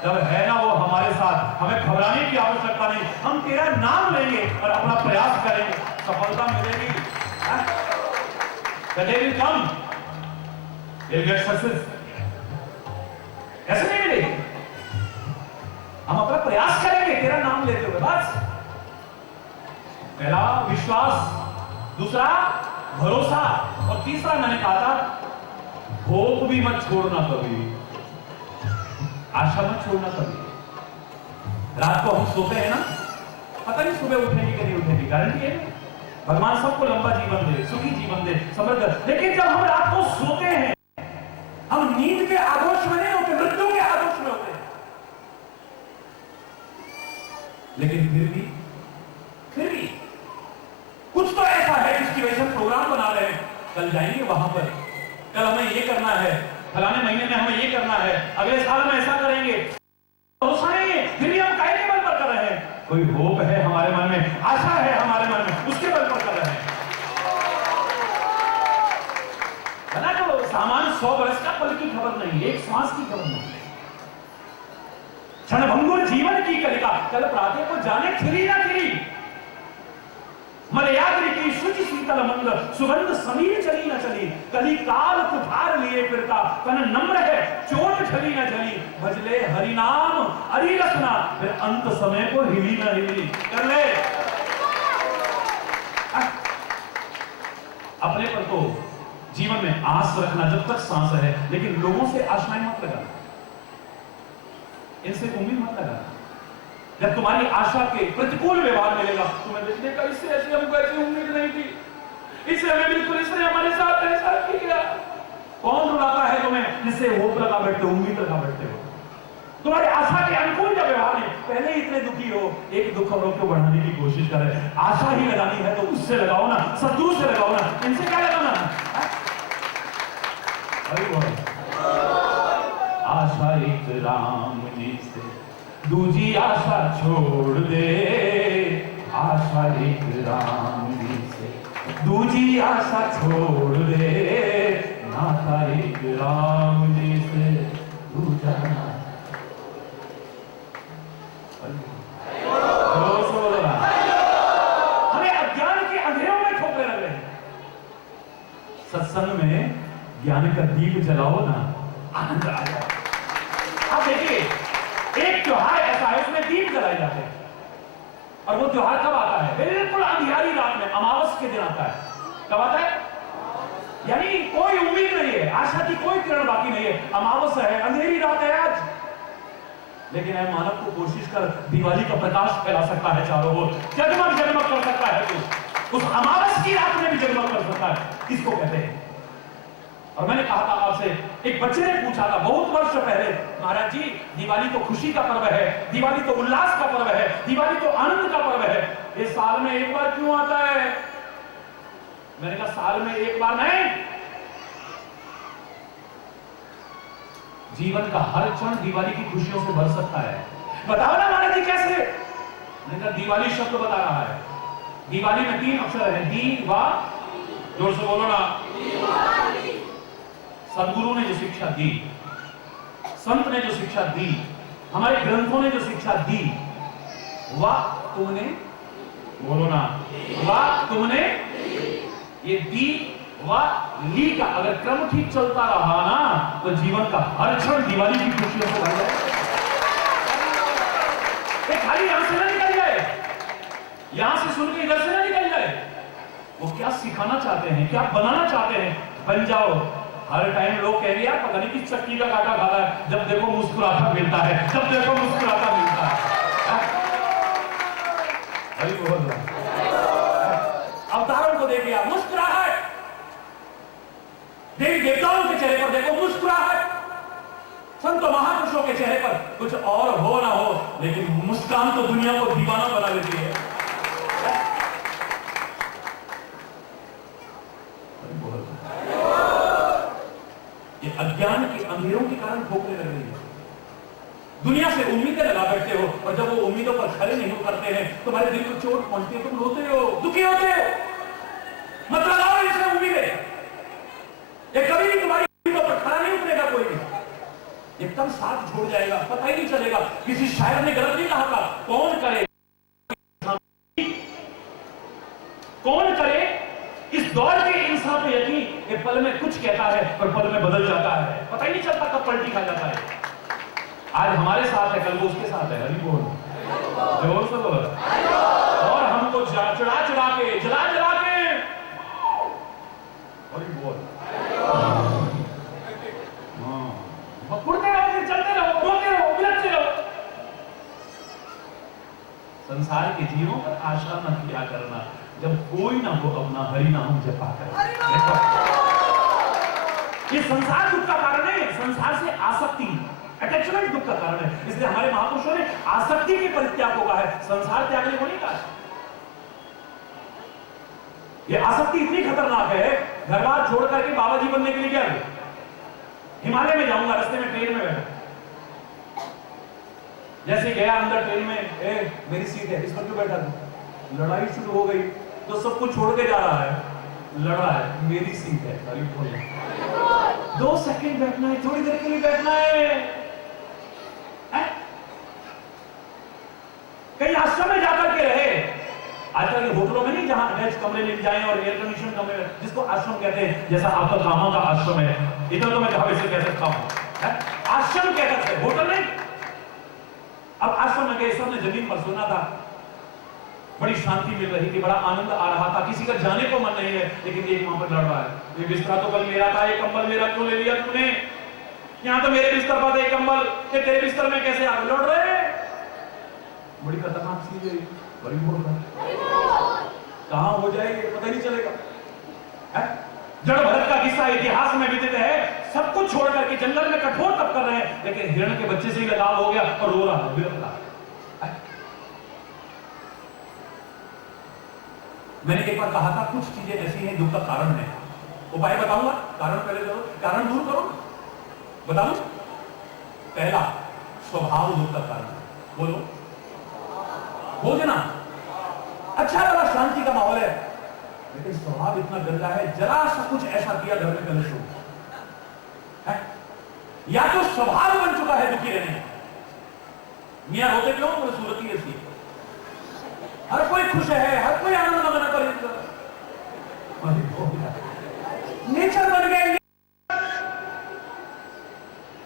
जब है ना वो हमारे साथ, हमें घबराने की आवश्यकता नहीं। हम तेरा नाम लेंगे और अपना प्रयास करेंगे, सफलता मिलेगी। The day will come, you'll get success। ऐसे नहीं मिलेगी, हम अपना प्रयास करेंगे तेरा नाम लेते हुए। बस पहला विश्वास, दूसरा भरोसा, और तीसरा मैंने कहा था होप भी मत छोड़ना कभी, आशा मत छोड़ना कभी। रात को हम सोते हैं ना, पता नहीं सुबह उठेंगे कि नहीं उठेंगे, गारंटी है भगवान सबको लंबा जीवन दे, सुखी जीवन दे, समृद्ध। लेकिन जब हम रात को सोते हैं, हम नींद के आगोश में नहीं होते, मृत्यु के आगोश में होते हैं। लेकिन फिर भी कुछ तो ऐसा है जिसकी वजह से प्रोग्राम बना रहे हैं, कल जाएंगे वहां पर, कल हमें ये करना है, फलाने महीने में हमें ये करना है, अगले साल में ऐसा करेंगे। भरोसा नहीं है, फिर भी हम काहे के बल पर कर रहे हैं? कोई होप है हमारे मन में, आशा है हमारे मन में, उसके बल पर कर रहे हैं। ना तो सामान 100 वर्ष का, पल की खबर नहीं, एक श्वास की खबर नहीं। क्षणभंगुर जीवन की कलिका, कल प्रातः को जाने खिली ना खिली, मलयाद्रि की शुचि शीतल मंद, सुगंध समीर चली न चली, कली काल कुठार लिए फिरता, तन नम्र है चोट झली न झली, भजले हरि नाम हरि रसना, फिर अंत समय को हिली न हिली। कर ले अपने पर तो जीवन में आस रखना जब तक सांस है, लेकिन लोगों से आशाएं मत लगाना, इनसे उम्मीद मत लगाना। जब तुम्हारी आशा के प्रतिकूल व्यवहार मिलेगा, तुम्हें देखने का इससे ऐसी हमको ऐसी उम्मीद नहीं थी, इससे हमें बिल्कुल, इसने हमारे साथ ऐसा किया। कौन रुलाता है तुम्हें, जिससे होप लगा बैठते हो, उम्मीद लगा बैठते हो? तुम्हारी आशा के अनुकूल जब व्यवहार है, पहले इतने दुखी हो, एक दुख और को बढ़ाने की कोशिश करे। आशा ही लगानी है तो उससे लगाओ ना, सद्गुरु से लगाओ ना, इनसे क्या लगाना? आशा एक राम जी से, दूजी आशा छोड़ दे, आशा एक राम जी से, दूजी आशा छोड़ दे, नाता एक राम जी से, दूजा हमें अज्ञान के अंधेरों में ठोकरे लग रहे हैं। सत्संग में ज्ञान का दीप जलाओ ना, आनंद आ जाए। आप देखिए, एक त्योहार ऐसा है उसमें दीप जलाए जाते हैं, और वो त्योहार कब आता है? बिल्कुल अंधियारी रात में, अमावस के दिन आता है। कब आता है? यानी कोई उम्मीद नहीं है, आशा की कोई किरण बाकी नहीं है, अमावस है, अंधेरी रात है आज। लेकिन है मानव को कोशिश कर दिवाली का प्रकाश फैला सकता है चारों ओर, जगमग जगमग कर सकता है तू, उस अमावस की रात में भी जगमग कर सकता है। किसको कहते हैं? और मैंने कहा था आपसे, एक बच्चे ने पूछा था बहुत वर्ष पहले, महाराज जी दिवाली तो खुशी का पर्व है, दिवाली तो उल्लास का पर्व है, दिवाली तो आनंद का पर्व है, ये साल में एक बार क्यों आता है? मैंने कहा साल में एक बार नहीं, जीवन का हर क्षण दिवाली की खुशियों से भर सकता है। बताओ ना महाराज जी कैसे? मैंने कहा दिवाली शब्द बता रहा है, दिवाली में 3 अक्षर है, दी वा, जोर से बोलो ना। सदगुरु ने जो शिक्षा दी, संत ने जो शिक्षा दी, हमारे ग्रंथों ने जो शिक्षा दी, वाह तुमने, बोलो ना, वाह तुमने, ये दी वाह ली का अगर क्रम ठीक चलता रहा ना, तो जीवन का हर क्षण दिवाली की खुशियों से भर जाए। गाली यहां से ना निकल जाए, यहां से सुन के इधर से ना निकल जाए। वो क्या सिखाना चाहते हैं, क्या बनाना चाहते हैं, बन जाओ। हर टाइम लोग कहेंगे यार पता नहीं किस चक्की का काटा खाता है, जब देखो मुस्कुराता मिलता है, जब देखो मुस्कुराता मिलता है। अभी बहुत अवतारों को देखिए आप, मुस्कुराहट, देवी देवताओं के चेहरे पर देखो मुस्कुराहट, संतों महापुरुषों के चेहरे पर कुछ और हो ना हो लेकिन मुस्कान तो दुनिया को दीवाना बना देती है। ये अज्ञान के अंधेरों के कारण ठोकरे लग रही है। दुनिया से उम्मीदें लगा बैठते हो और जब वो उम्मीदों पर खड़े नहीं करते हैं तुम्हारे दिल को चोट पहुंचती है, तुम रोते हो, दुखी होते हो। मत लगाओ इससे उम्मीदें, ये कभी भी तुम्हारी उम्मीदों पर खड़ा नहीं उतरेगा कोई भी, एकदम साथ छोड़ जाएगा, पता ही नहीं चलेगा। किसी शायर ने गलत नहीं कहा था, कौन करे इस दौर के इंसान पे यकीन, ये पल में कुछ कहता है और पल में बदल जाता है, पता ही नहीं चलता कब पलटी खा जाता है। आज हमारे साथ है, कल वो उसके साथ है। अभी बोल जोर से बोल। और हमको चढ़ा चढ़ा के, जला जला के, अभी बोल, उड़ते रहो, फिर चलते रहो, रोते रहो, उलझते रहो। संसार के जीवों पर आशा न किया करना, जब कोई ना हो अपना, हरि नाम जपा कर। ये संसार दुख का कारण है, संसार से आसक्ति, अटैचमेंट दुख का कारण है। इसलिए हमारे महापुरुषों ने आसक्ति के परित्याग को कहा है, संसार त्यागने को नहीं कहा। ये आसक्ति इतनी खतरनाक है, घर बार छोड़ करके बाबा जी बनने के लिए क्या है, हिमालय में जाऊंगा, रास्ते में ट्रेन में बैठा, जैसे गया अंदर ट्रेन में, मेरी सीट है, इस पर क्यों बैठा था, लड़ाई शुरू हो गई, तो सब कुछ छोड़ के जा रहा है, लड़ रहा है, मेरी सीट है, अभी बोल 2 सेकंड बैठना है, थोड़ी देर के लिए बैठना है। कहीं आश्रम में जाकर के रहे, आजकल होटलों में नहीं, जहां अटैच कमरे मिल जाएं और एयर कंडीशन कमरे में, जिसको आश्रम कहते हैं, जैसा आपका कामा का आश्रम है, इधर तो मैं जहां वैसे कह सकता हूं, आश्रम कहते थे, होटल नहीं। अब आश्रम में गए, सबने जमीन पर सोना था, बड़ी शांति मिल रही थी, बड़ा आनंद आ रहा था, किसी का जाने को मन नहीं है, लेकिन एक वहां पर लड़ रहा है, ये बिस्तर तो कल मेरा था, ये कंबल मेरा क्यों ले लिया तूने, यहाँ तो मेरे बिस्तर पर था कंबल, तेरे बिस्तर में कैसे आ लड़ रहे। बड़ी खतरनाक चीज है, बड़ी बोल रहा, कहां हो जाएगी पता नहीं चलेगा। जड़ भरत का किस्सा इतिहास में विदित है, सब कुछ छोड़ करके जंगल में कठोर तप कर रहे हैं, लेकिन हिरण के बच्चे से ही लगाव हो गया और रो रहा है, बिलख रहा है। मैंने एक बार कहा था, कुछ चीजें ऐसी हैं दुख का कारण है, उपाय बताऊंगा, कारण पहले करो, कारण दूर करो, बताऊं। पहला, स्वभाव दुख का कारण, बोलो, भोजना अच्छा लगा, शांति का माहौल है, लेकिन स्वभाव इतना गंदा है, जरा सा कुछ ऐसा किया घर में कलश है, या तो स्वभाव बन चुका है दुखी रहने। मियां रोते क्यों, बोले सूरत ही ऐसी, हर कोई खुश है, हर कोई आनंद मगन कर, नेचर बन गया,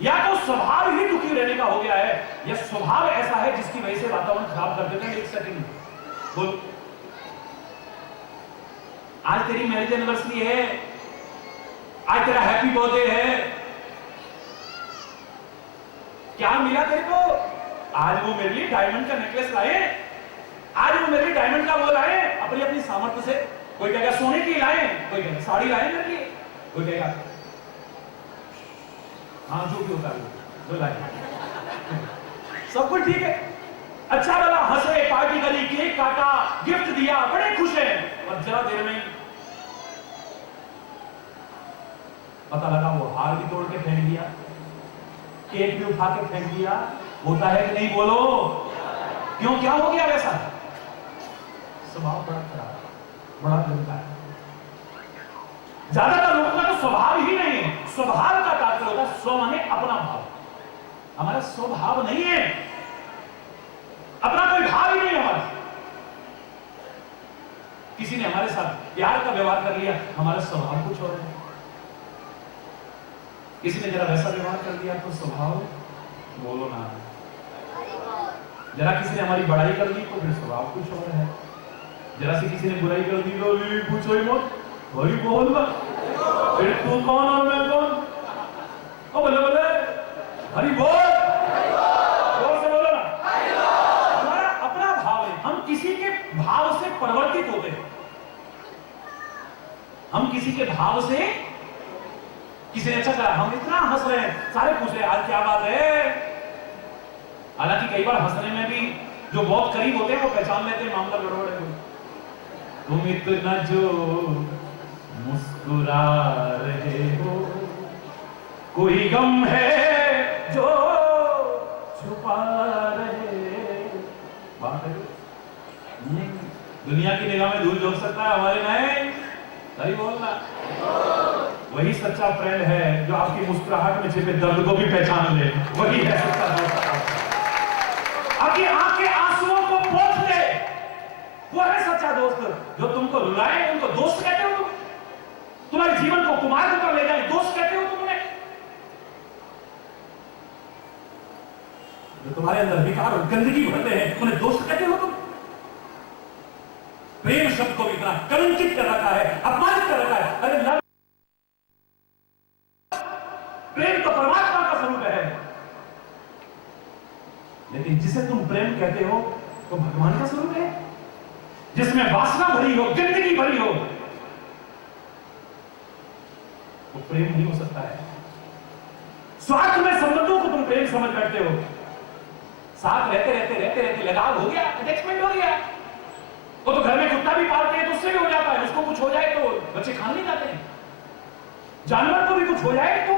या तो स्वभाव ही दुखी रहने का हो गया है, या स्वभाव ऐसा है जिसकी वजह से वातावरण खराब कर देते हैं। एक सेकंड बोल, आज तेरी मैरिज एनिवर्सरी है, आज तेरा हैप्पी बर्थडे है, क्या मिला तेरे को, आज वो मेरे लिए डायमंड का नेकलेस लाए, आज वो मेरे लिए डायमंड का वो लाए अपनी अपनी सामर्थ्य से, कोई कहेगा सोने की लाए, कोई कहेगा साड़ी लाए मेरे लिए, कोई कहेगा हाँ जो भी होता है वो लाए, सब कुछ ठीक है, अच्छा लगा, हंसे, पार्टी करी, केक काटा, गिफ्ट दिया, बड़े खुश हैं, और जरा देर में पता लगा वो हार भी तोड़ के फेंक दिया, केक भी उठा के फेंक दिया। होता है कि नहीं, बोलो क्यों, क्या हो गया वैसा, स्वभाव बड़ा खराब, बड़ा गंदा है। ज्यादातर लोगों का तो स्वभाव ही नहीं है, स्वभाव का तात्पर्य होता है स्व माने अपना भाव, हमारा स्वभाव नहीं है, अपना कोई भाव ही नहीं हमारा। किसी ने हमारे साथ प्यार का व्यवहार कर लिया, हमारा स्वभाव कुछ और है, किसी ने जरा वैसा व्यवहार कर दिया तो स्वभाव, बोलो ना, जरा किसी ने हमारी बड़ाई कर दी तो फिर स्वभाव कुछ और है, जरा सी किसी ने बुराई कर दी तो पूछो ही मत, वही बोल बा, फिर तू कौन और मैं कौन, ओ बोले बोले हरि बोल, जोर से बोलो ना, हमारा अपना भाव है, हम किसी के भाव से परिवर्तित होते हैं, हम किसी के भाव से, किसी ने अच्छा कहा, हम इतना हंस रहे हैं, सारे पूछ रहे आज क्या बात है, हालांकि कई बार हंसने में भी जो बहुत करीब होते हैं वो पहचान लेते हैं मामला गड़बड़ है। तुम इतना जो मुस्कुरा रहे हो, कोई गम है जो छुपा रहे, बात है दुनिया की निगाह में धूल झोंक सकता है, हमारे नहीं, सही बोलना, वही सच्चा फ्रेंड है जो आपकी मुस्कुराहट में छिपे दर्द को भी पहचान ले, वही है सच्चा दोस्त, आपकी आंख के आंसुओं को पोंछ ले, वो है सच्चा दोस्त, जो तुमको रुलाए उनको दोस्त कहते हो तुम, तुम्हारे जीवन को कुमार्ग पर ले जाए दोस्त कहते हो तुमने, जो तुम्हारे अंदर विकार और गंदगी भरते हैं उन्हें दोस्त कहते हो तुम। प्रेम शब्द को भी इतना कलंकित कर रखा है, अपमानित कर रखा है, अरे लव, प्रेम तो परमात्मा का स्वरूप है, लेकिन जिसे तुम प्रेम कहते हो तो भगवान का स्वरूप है, जिसमें वासना भरी हो, गंदगी भरी हो, वो प्रेम नहीं हो सकता है। स्वार्थ में संबंधों को तुम प्रेम समझ बैठते हो, साथ रहते रहते रहते रहते लगाव हो गया, अटैचमेंट हो गया, वो तो घर में कुत्ता भी पालते हैं तो उससे भी हो जाता है, उसको कुछ हो जाए तो बच्चे खाने नहीं जाते हैं, जानवर को भी कुछ हो जाए तो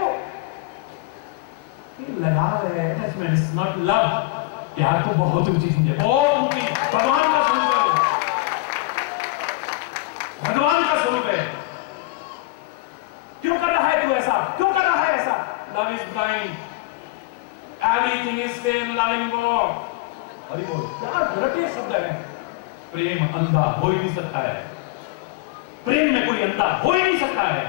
लगाव है, अटैचमेंट इज नॉट लव, प्यार तो बहुत ऊंची चीज है, बहुत ऊंची, भगवान का स्वरूप है, भगवान का स्वरूप है। क्यों कर रहा है तू ऐसा, क्यों कर रहा है ऐसा, love is blind, everything is fame, loving God, Hari बोल, क्या रटे शब्द है, प्रेम अंधा हो ही नहीं सकता है, प्रेम में कोई अंधा हो ही नहीं सकता है,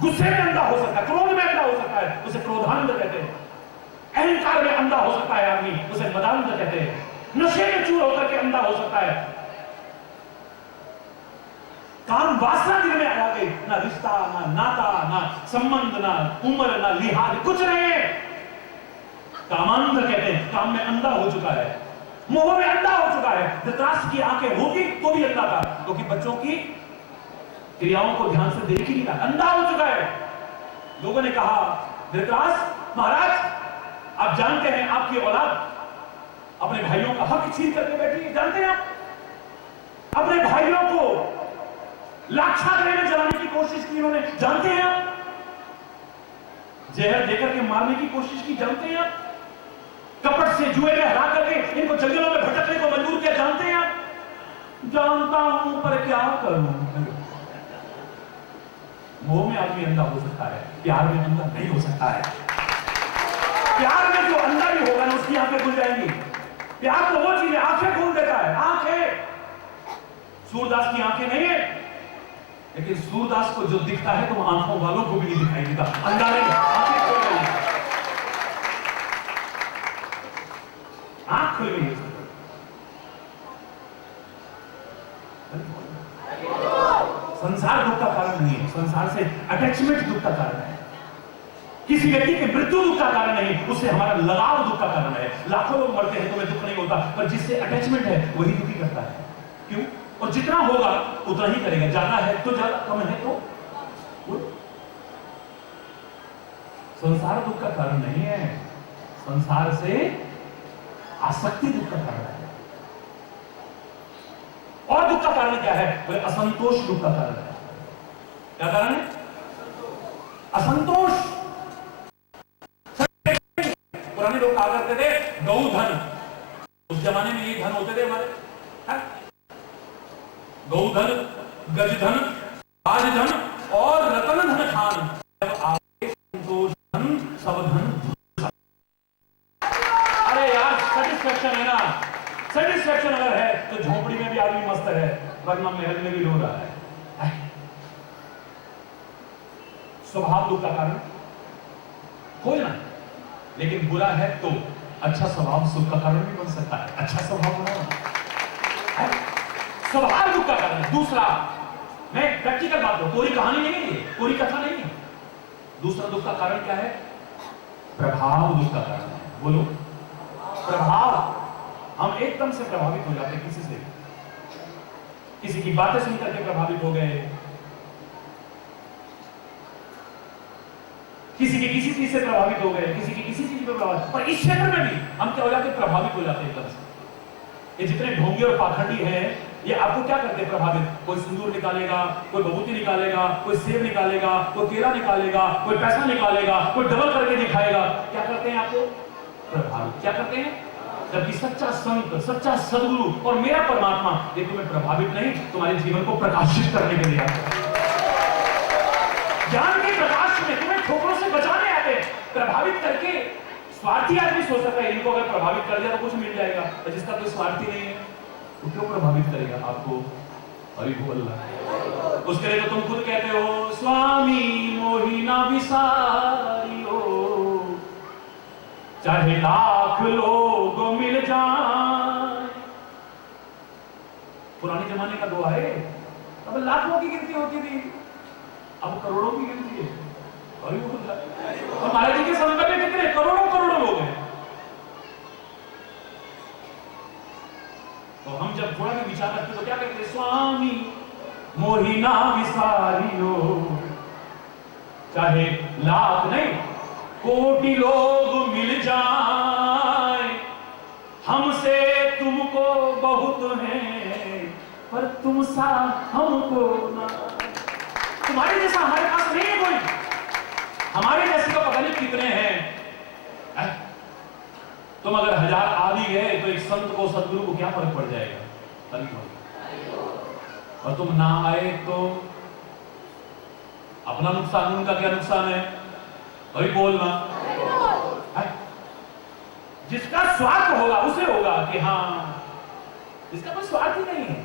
गुस्से में अंधा हो सकता है, क्रोध में अंधा हो सकता है, उसे क्रोधांध कहते हैं, अहंकार में अंधा हो सकता है आदमी, उसे मदांध कहते हैं, नशे में चूर होकर के अंधा हो सकता है, काम वासना दिल में आ गई, ना रिश्ता, ना नाता, ना संबंध, ना उम्र, ना लिहाज, कुछ नहीं है, कामांध कहते हैं, काम में अंधा हो चुका है, मोह में अंधा हो चुका है, धृतराष्ट्र की आंखें होगी तो भी अंधा था, क्योंकि बच्चों की क्रियाओं को ध्यान से देख ही नहीं रहा, अंधा हो चुका है। लोगों ने कहा धृतराष्ट्र महाराज आप जानते हैं आपकी औलाद अपने भाइयों का हक छीन करके बैठी है, जानते हैं आप, अपने भाइयों को लाक्षागृह में जलाने की कोशिश की उन्होंने, जानते हैं आप, जहर देकर के मारने की कोशिश की, जानते हैं आप, कपट से जुए में हरा करके इनको जंगलों में भटकने को मजबूर किया, जानते हैं आप, जानता हूं पर क्या करूं। मोह में आदमी अंधा हो सकता है, प्यार में अंधा नहीं हो सकता है, प्यार में जो अंधा भी होगा ना उसकी आंखें खुल जाएंगी, प्यार तो वो चीज है आंखें खोल देता है, आंखें, सूरदास की आंखें नहीं है, लेकिन सूरदास को जो दिखता है तो आंखों वालों को भी नहीं दिखाई देता, अंधा नहीं, आंखें खोल गई, आंख खुल गई, संसार दुख का कारण नहीं है, संसार से अटैचमेंट दुख का कारण है, किसी व्यक्ति की मृत्यु दुख का कारण नहीं, उससे हमारा लगाव दुख का कारण है। लाखों लोग मरते हैं तो हमें दुख नहीं होता, पर जिससे अटैचमेंट है वही दुखी करता है। क्यों? और जितना होगा उतना ही करेगा, ज्यादा है तो ज्यादा, कम है तो संसार दुख का कारण नहीं है, संसार से आसक्ति दुख का कारण है। और दुख का कारण क्या है? बोले असंतोष दुख का कारण है। क्या कारण है? असंतोष। पुराने लोग कहा करते थे गौ धन, उस जमाने में ये धन होते थे हमारे, गौ धन, गज धन, राज धन और रतन धन खान। जब आगे संतोष धन, सब धन। अरे यार सेटिस्फैक्शन है ना, सेटिस्फैक्शन अगर है तो झोपड़ी में भी आदमी मस्त है, वरना महल में भी रो रहा है। स्वभाव दुख का कारण खोजना, लेकिन बुरा है तो अच्छा स्वभाव सुख का कारण भी बन सकता है। अच्छा स्वभाव बनाओ, स्वभाव दुख का कारण है। दूसरा, मैं प्रैक्टिकल बात करूं, कोई कहानी नहीं है, ये कोई कथा नहीं है। दूसरा दुख का कारण क्या है? प्रभाव दुख का कारण है। बोलो, प्रभाव। हम एकदम से प्रभावित हो जाते हैं किसी से, किसी की बातें सुन करके प्रभावित हो गए, किसी की किसी चीज से प्रभावित हो गए, किसी की किसी चीज पे प्रभावित, पर इस क्षेत्र में भी हम क्या हो जाते हैं? प्रभावित हो जाते हैं एकदम से। ये जितने ढोंगी और पाखंडी हैं, ये आपको क्या करते हैं प्रभावित? कोई सिंदूर निकालेगा, कोई भभूति निकालेगा, कोई सेब निकालेगा, कोई केला निकालेगा, कोई पैसा निकालेगा, कोई डबल करके दिखाएगा। क्या करते हैं आपको? प्रभावित। क्या करते हैं? जबकि सच्चा संत, सच्चा सदगुरु और मेरा परमात्मा ये तुम्हें प्रभावित नहीं, तुम्हारे जीवन को प्रकाशित करने के लिए आते हैं। ज्ञान के प्रकाश में तुम्हें ठोकरों से बचाने आते हैं। प्रभावित करके स्वार्थी आदमी सोच सकता है इनको अगर प्रभावित कर दिया तो कुछ मिल जाएगा, और जिसका कोई स्वार्थी नहीं है तो क्यों प्रभावित करेगा आपको? हरि बोल। उसके लिए तो तुम खुद कहते हो, स्वामी मोहि ना विसारियो, चाहे लाख लोग मिल जाए। पुराने जमाने का दुआ है, अब लाखों की गिनती होती थी, अब करोड़ों की गिनती है। महाराज जी के समय में कितने करोड़ों करोड़ों लोग हैं। तो हम जब थोड़ा भी विचार करते तो क्या कहते हैं? स्वामी मोहि ना विसारियो, चाहे लाख नहीं कोटि लोग मिल जाए, हमसे तुमको बहुत है पर तुम सा हमको ना। तुम्हारे जैसा हमारे पास नहीं है कोई, हमारे जैसे तो पता नहीं कितने हैं। तुम अगर 1000 आ भी गए तो एक संत को, सदगुरु को क्या फर्क पड़ जाएगा? और तुम ना आए तो अपना नुकसान, उनका क्या नुकसान है? अभी बोलना। जिसका स्वार्थ होगा उसे होगा कि हाँ, इसका कोई स्वार्थ ही नहीं है।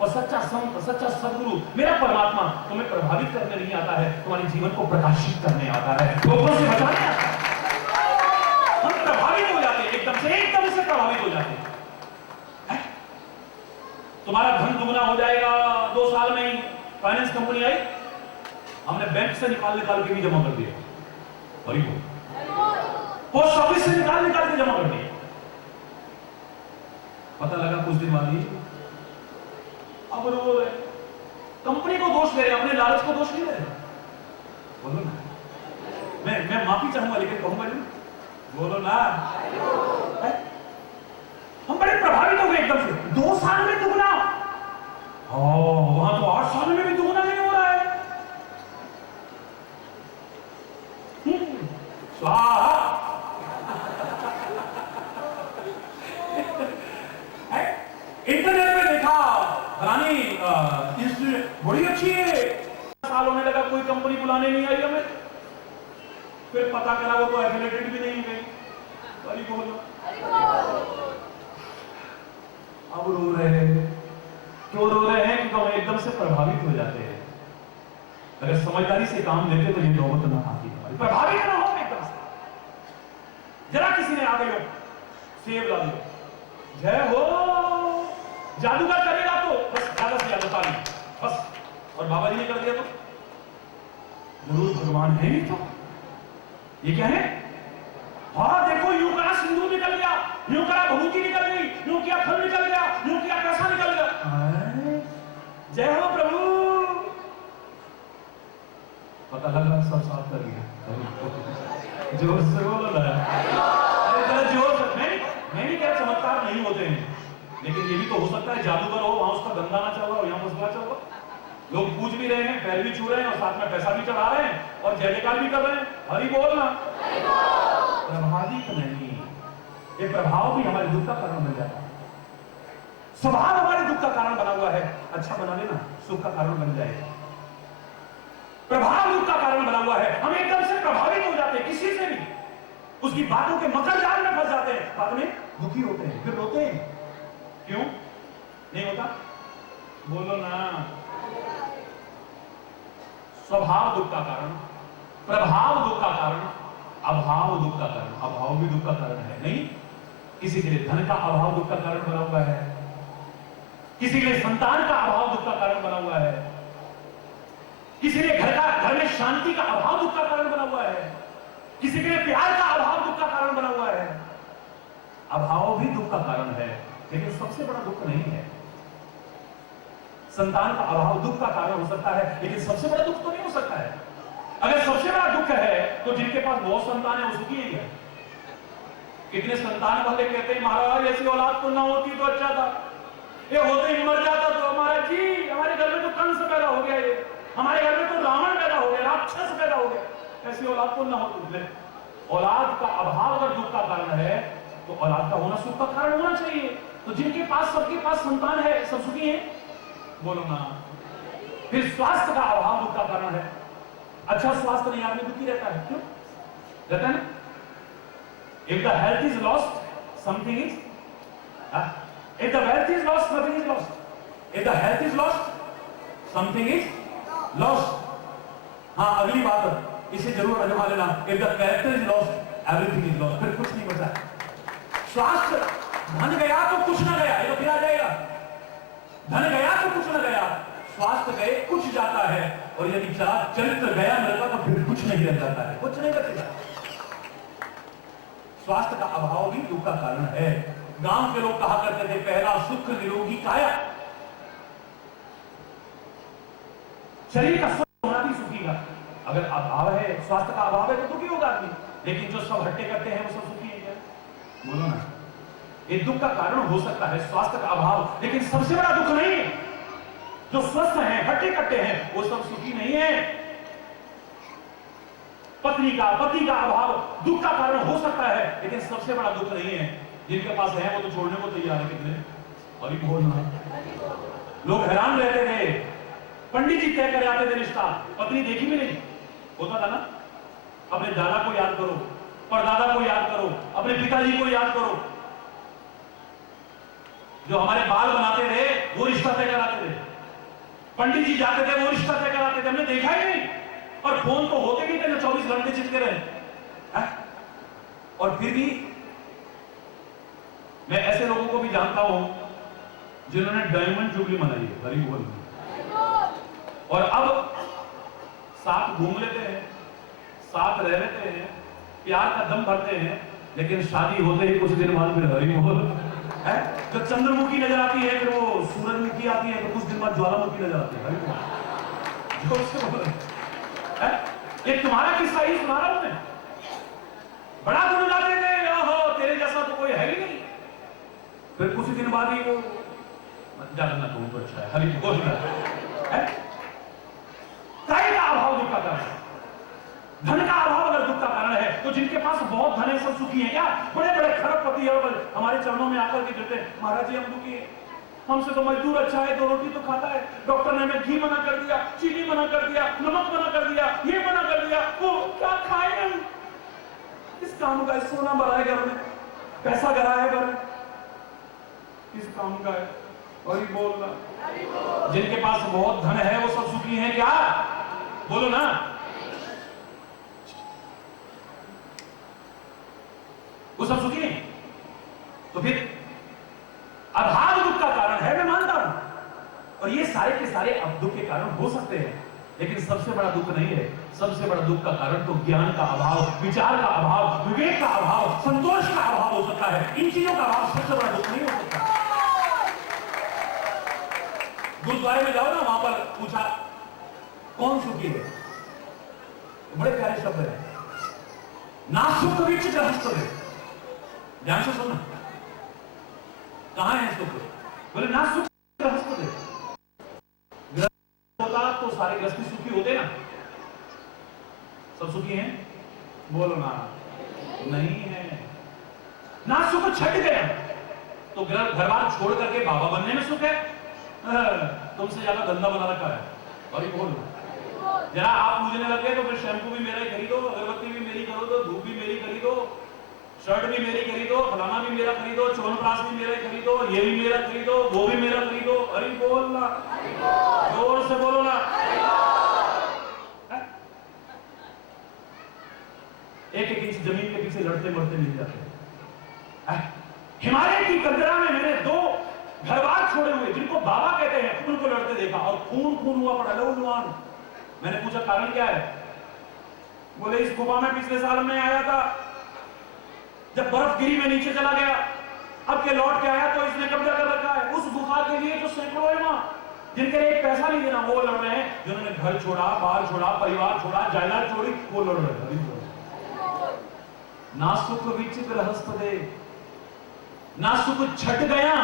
और सच्चा संत, सच्चा सदगुरु, मेरा परमात्मा तुम्हें प्रभावित करने नहीं आता है, तुम्हारे जीवन को प्रकाशित करने आता है, लोगों से बचाने आता है। हम प्रभावित हो जाते हैं, एकदम से प्रभावित हो जाते हैं। तुम्हारा धन दुगना हो जाएगा 2 साल में ही। फाइनेंस कंपनी आई, हमने बैंक से निकाल के भी जमा कर दिया, और पोस्ट ऑफिस से निकाल के जमा कर दिया। पता लगा कुछ दिन बाद ही अब रो रहे, कंपनी को दोष दे रहे, अपने लालच को दोष नहीं दे रहे। बोलो ना, मैं माफी चाहूंगा लेकिन कहूंगा नहीं। बोलो ना, हम बड़े प्रभावित हो गए एकदम से। 2 साल में दुगना, वहां तो 8 साल में भी दुगना नहीं हो रहा है। स्वाहा। इंटरनेट पे देखा, रानी बड़ी अच्छी है, साल होने लगा कोई कंपनी बुलाने नहीं आई हमें। फिर पता करा वो तो एफिलिएटेड भी नहीं है। अरे बोलो, अब रो रहे हैं। क्यों रो रहे हैं? क्योंकि हम एकदम से प्रभावित हो जाते हैं। अगर समझदारी से काम लेते तो ये नौबत ना आती। प्रभावित ना हो एकदम से। जरा किसी ने आ गई हो, सेब ला दिया, जय हो, जादूगर करेगा तो बस ज्यादा से ज्यादा ताली बस, और बाबा जी ने कर दिया तो जरूर भगवान है नहीं। तो ये क्या है? हाँ देखो, यूं करा सिंदूर निकल गया, यूं करा भभूति निकल गई, यूं किया फल निकल गया, यूं किया पैसा निकल गया। जय हो प्रभु। पता लगा सब साफ कर दिया। जोर से बोलो ना, अरे जोर से। मैं नहीं कह, चमत्कार नहीं होते हैं, लेकिन ये भी तो हो सकता है जादूगर हो, वहां उसका गंगा ना चल रहा हो, यहाँ मुस्कुरा चल रहा। लोग पूज भी रहे हैं, पैर भी छू रहे हैं, और साथ में पैसा भी चढ़ा रहे हैं, और जय जयकार भी कर रहे हैं। हरि बोल ना। प्रभावित नहीं, ये प्रभाव भी हमारे दुख का कारण बन जाता है। स्वभाव हमारे दुख का कारण बना हुआ है, अच्छा बना लेना, सुख का कारण बन जाएगा। प्रभाव दुख का कारण बना हुआ है, हम एकदम से प्रभावित हो जाते हैं किसी से भी, उसकी बातों के मकर जाल में फंस जाते हैं, बाद में दुखी होते हैं, फिर रोते हैं। क्यों नहीं होता? बोलो ना। स्वभाव दुख का कारण, प्रभाव दुख का कारण, अभाव दुख का कारण। अभाव भी दुख का कारण है नहीं? किसी के लिए धन का अभाव दुख का कारण बना हुआ है, किसी के लिए संतान का अभाव दुख का कारण बना हुआ है, किसी के लिए घर में शांति का अभाव दुख का कारण बना हुआ है, किसी के लिए प्यार का अभाव दुख का कारण बना हुआ है। अभाव भी दुख का कारण है, लेकिन सबसे बड़ा दुख नहीं है। संतान का अभाव दुख का कारण हो सकता है, लेकिन सबसे बड़ा दुख तो नहीं हो सकता है। अगर सबसे बड़ा दुख है तो जिनके पास बहुत संतान है वो सुखी है क्या? कितने संतान वाले कहते हैं महाराज ऐसी औलाद तो ना होती तो अच्छा था, ये होते ही मर जाता तो महाराज जी हमारे घर में तो कंस पैदा हो गया, ये हमारे घर में तो रावण पैदा हो गया, राक्षस पैदा हो गया, ऐसी औलाद तो ना हो। औलाद का अभाव अगर दुख का कारण है तो औलाद का होना सुख का कारण होना चाहिए। तो जिनके पास सबके पास संतान है सब सुखी है, बोलो ना। फिर स्वास्थ्य का अभाव दुख का कारण है। अच्छा स्वास्थ्य नहीं आदमी दुखी रहता है, क्यों रहता है ना? If the health is lost, something is. If the wealth is lost, nothing is lost. If the health is lost, something is lost. हाँ अगली बात इसे जरूर अजमा लेना। If the character is lost, everything is lost. फिर कुछ नहीं बचा। स्वास्थ्य धन गया तो कुछ ना गया, ये तो फिर आ जाएगा। धन गया तो कुछ ना गया, स्वास्थ्य गए कुछ जाता है, और यदि चरित्र गया मेरे तो फिर कुछ नहीं रह जाता है, कुछ नहीं बचेगा। स्वास्थ्य का अभाव भी दुख का कारण है। गांव के लोग कहा करते थे पहला सुख निरोगी काया। शरीर का स्वस्थ होना भी सुखी का। अगर अभाव है, स्वास्थ्य का अभाव है तो दुखी होगा आदमी। लेकिन जो सब हट्टे करते हैं वो सब सुखी है क्या? बोलो ना। ये दुख का कारण हो सकता है स्वास्थ्य का अभाव, लेकिन सबसे बड़ा दुख नहीं है। जो स्वस्थ हैं, हट्टे कट्टे हैं, वो सब सुखी नहीं है। पत्नी का पति का अभाव दुख का कारण हो सकता है, लेकिन सबसे बड़ा दुख नहीं है। जिनके पास है वो तो छोड़ने को तैयार है कितने, और ही बोलना। लोग हैरान रहते थे, पंडित जी तय करे आते थे रिश्ता, पत्नी देखी भी नहीं। होता था ना, अपने दादा को याद करो, परदादा को याद करो, अपने पिताजी को याद करो, जो हमारे बाल बनाते थे वो रिश्ता तय कराते थे। पंडित जी जाते थे वो रिश्ता तय कराते थे, हमने देखा ही नहीं। और फोन तो होते भी थे ना, 24 घंटे चिपके रहे। और फिर भी मैं ऐसे लोगों को भी जानता हूं जिन्होंने डायमंड जुबली मनाई है, हरी बोल, और अब साथ घूम लेते हैं, साथ रह लेते हैं, प्यार का दम भरते हैं, लेकिन शादी होते ही कुछ दिन बाद फिर हरी बोल है। जो चंद्रमुखी नजर आती है फिर वो सूरजमुखी आती है, तो कुछ दिन बाद ज्वालामुखी नजर आती है, हरी बोल। ये तुम्हारा किस्सा ही सुना रहा हूं मैं। बड़ा गुण जाते थे, ओहो तेरे जैसा तो कोई है ही नहीं, फिर कुछ दिन बाद ही वो जानना कहूं तो अच्छा है, हरी बोल है। काय का अभाव दुख का कारण है, धन का अभाव अगर दुख का कारण है तो जिनके पास बहुत धन है सब सुखी है क्या? बड़े बड़े खरबपति है हमारे चरणों में आकर के कहते हैं महाराज जी हम दुखी है, हमसे तो मजदूर अच्छा है, 2 रोटी तो खाता है, डॉक्टर ने हमें घी मना कर दिया, चीनी मना कर दिया, नमक मना कर दिया, ये मना कर दिया, वो क्या खाए हम? किस काम का है? सोना भरा है घर में, पैसा भरा है घर में, किस काम का है? और ही बोलना। जिनके पास बहुत धन है वो सब सुखी हैं क्या? बोलो ना। वो सब सुखी नहीं, तो फिर अभाव दुख का कारण है, मैं मानता हूं। और ये सारे के सारे अब दुख के कारण हो सकते हैं, लेकिन सबसे बड़ा दुख नहीं है। सबसे बड़ा दुख का कारण तो ज्ञान का अभाव, विचार का अभाव, विवेक का अभाव, संतोष का अभाव हो सकता है। इन चीजों का अभाव सबसे बड़ा दुख नहीं हो सकता। गुरुद्वारे में जाओ ना, वहां पर पूछा कौन सुखी है, बड़े प्यारे शब्द है, ना सुख विच गृहस्थ है। ध्यान से सुनना, कहां है सुख? बोले ना सुख गृहस्थ है। गृहस्थ होता तो सारे गृहस्थी सुखी होते ना, सब सुखी हैं? बोलो ना। नहीं है। ना सुख छट गया तो घर बार छोड़ करके बाबा बनने में सुख है। तुमसे ज्यादा धंधा बना रखा है। और ये बोल जरा आप पूजने लगे तो फिर शैम्पू भी मेरा ही खरीदो, अगरबत्ती भी मेरी खरीदो, धूप भी मेरी खरीदो, शर्ट भी मेरी खरीदो, फलाना भी मेरा खरीदो, चोनप्राश भी मेरा खरीदो, ये भी मेरा खरीदो, वो भी मेरा खरीदो। अरे बोलना, जोर से बोलो ना। एक एक इंच जमीन के पीछे लड़ते मरते मिल जाते हैं। हिमालय की कंदरा में मैंने 2 घरवार छोड़े हुए जिनको बाबा कहते हैं उनको लड़ते देखा और खून खून हुआ पड़ा लहूलुहान। मैंने पूछा कारण क्या है? बोले इस गुफा में पिछले साल में आया था, जब बर्फ गिरी में नीचे चला गया, अब के लौट के आया तो इसने कब्जा कर रखा है उस गुफा के लिए जो सैकड़ों है वहां, जिनके लिए एक पैसा नहीं देना, वो लड़ रहे हैं। जिन्होंने घर छोड़ा, बाल छोड़ा, परिवार छोड़ा, जायदाद छोड़ी, वो लड़ रहे हैं। ना सुख विचित्र रहस्पदे, ना सुख छट गया,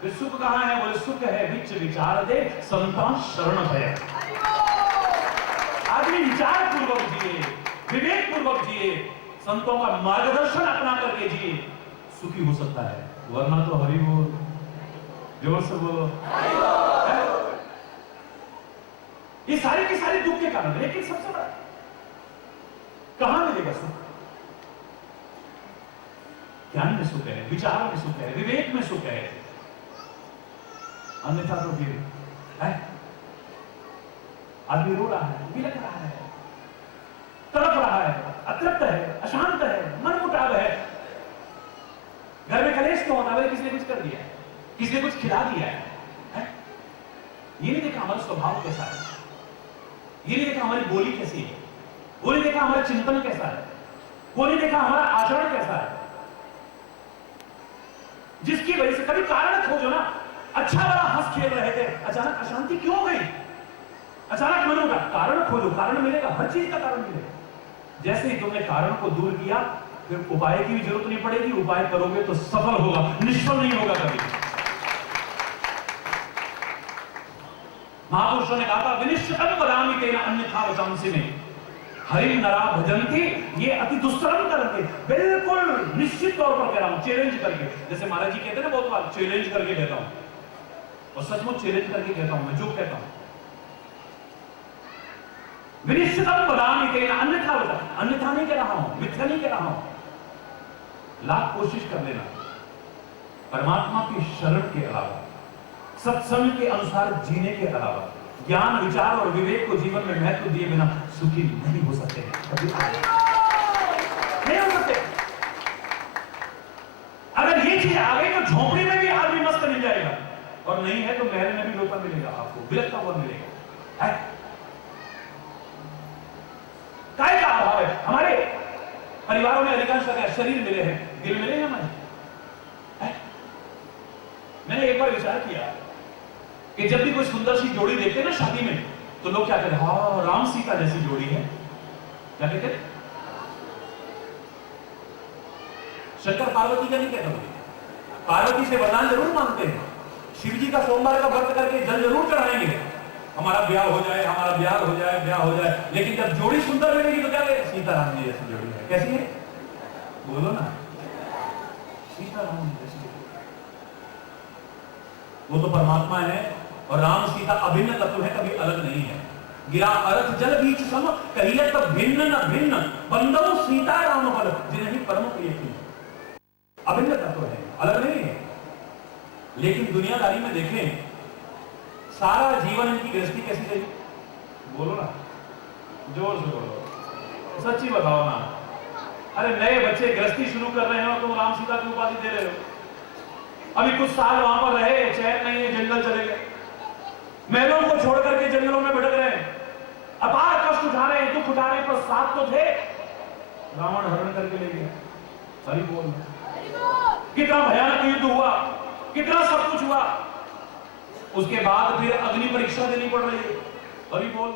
फिर सुख कहां है? बोले सुख है विच विचार दे संता शरण भय। आदमी विचार पूर्वक जिए, विवेक पूर्वक जिए, संतों का मार्गदर्शन अपना करके जिए, सुखी हो सकता है, वरना तो हरि बोल, जोर से बोलो। ये सारे के सारे दुख के कारण, लेकिन सबसे बड़ा कहां मिलेगा सुख? ज्ञान में सुख है, विचार में सुख है, विवेक में सुख है, अन्यथा तो फिर है आदमी रो रहा है, बिलख रहा है, तड़प रहा है, अतृप्त है, अशांत है, मन मुटाव है, घर में कलेश क्यों होता है? किसने कुछ कर दिया है, किसने कुछ खिला दिया है? ये नहीं देखा हमारा स्वभाव कैसा है, ये नहीं देखा हमारी बोली कैसी है, वो नहीं देखा हमारा चिंतन कैसा है, वो नहीं देखा हमारा आचरण कैसा है, जिसकी वजह से कभी कारण खोजो ना, अच्छा बड़ा हंस खेल रहे थे, अचानक अशांति क्यों हो गई? अचानक मन उठा, कारण खोजो, कारण मिलेगा, हर चीज का कारण मिलेगा। जैसे ही तुमने कारण को दूर किया, फिर उपाय की भी जरूरत नहीं पड़ेगी, उपाय करोगे तो सफल होगा, निष्फल नहीं होगा कभी। महापुरुषों ने कहा था विनिश्चितम वदामि तेन अन्यथा वचांसि में हरि नरा भजन्ति, ये अति दुष्कर्म करते, बिल्कुल निश्चित तौर पर कह रहा हूं, चैलेंज करके, जैसे महाराज जी कहते हैं ना बहुत बार, चैलेंज करके कहता हूं, और सचमुच चैलेंज करके कहता हूं, मैं जो कहता हूं, विनिश्चितम वदामि तेन अन्यथा वचांसि, अन्यथा नहीं कह रहा हूं, मिथ्या नहीं कह रहा हूं, लाख कोशिश कर लेना, परमात्मा की शरण के अलावा, सत्संग के अनुसार जीने के अलावा, ज्ञान विचार और विवेक को जीवन में महत्व दिए बिना सुखी नहीं हो सकते, कभी नहीं हो सकते। अगर ये चीज आ गई तो झोपड़ी में भी आदमी मस्त मिल जाएगा, और नहीं है तो महल में भी लोपा मिलेगा, आपको बिलखता हुआ मिलेगा। काय का अभाव है? हमारे परिवारों में अधिकांश शरीर मिले हैं, दिल मिले हैं हमारे। मैंने एक बार विचार किया कि जब भी कोई सुंदर सी जोड़ी देखते हैं ना शादी में, तो लोग क्या कहते हैं? हाँ, राम सीता जैसी जोड़ी है। क्या कहते हैं? शंकर पार्वती का नहीं कहता हूं, पार्वती से वरदान जरूर मांगते हैं, शिव जी का सोमवार का व्रत करके जल जरूर चढ़ाएंगे, हमारा ब्याह हो जाए, हमारा ब्याह हो जाए, ब्याह हो जाए। लेकिन जब जोड़ी सुंदर मिलेगी तो क्या कहें? सीताराम जी जैसी जोड़ी है। कैसी है? बोलो ना, सीताराम जी जैसी। वो तो परमात्मा है, और राम सीता अभिन्न तत्व है, कभी अलग नहीं है। गिरा अर्थ जल बीच सम कहिए तो भिन्न न भिन्न, बंदो सीता राम बल जिन्हें परम प्रिय थी। अभिन्न तत्व है, अलग नहीं है। लेकिन दुनियादारी में देखें, सारा जीवन इनकी गृहस्थी कैसी रही? बोलो ना, जोर से बोलो, सच्ची बताओ ना। अरे नए बच्चे गृहस्थी शुरू कर रहे हैं और तुम राम सीता की उपाधि दे रहे हो। अभी कुछ साल वहां पर रहे, चैन नहीं है, जंगल चले गए, महलों को छोड़ करके जंगलों में भटक रहे हैं, अपार कष्ट उठा रहे हैं, दुख उठा रहे हैं, पर साथ तो थे, रावण हरण करके ले गया। हरि बोल। कितना भयानक युद्ध हुआ, कितना सब कुछ हुआ, उसके बाद फिर अग्नि परीक्षा देनी पड़ रही है। हरि बोल।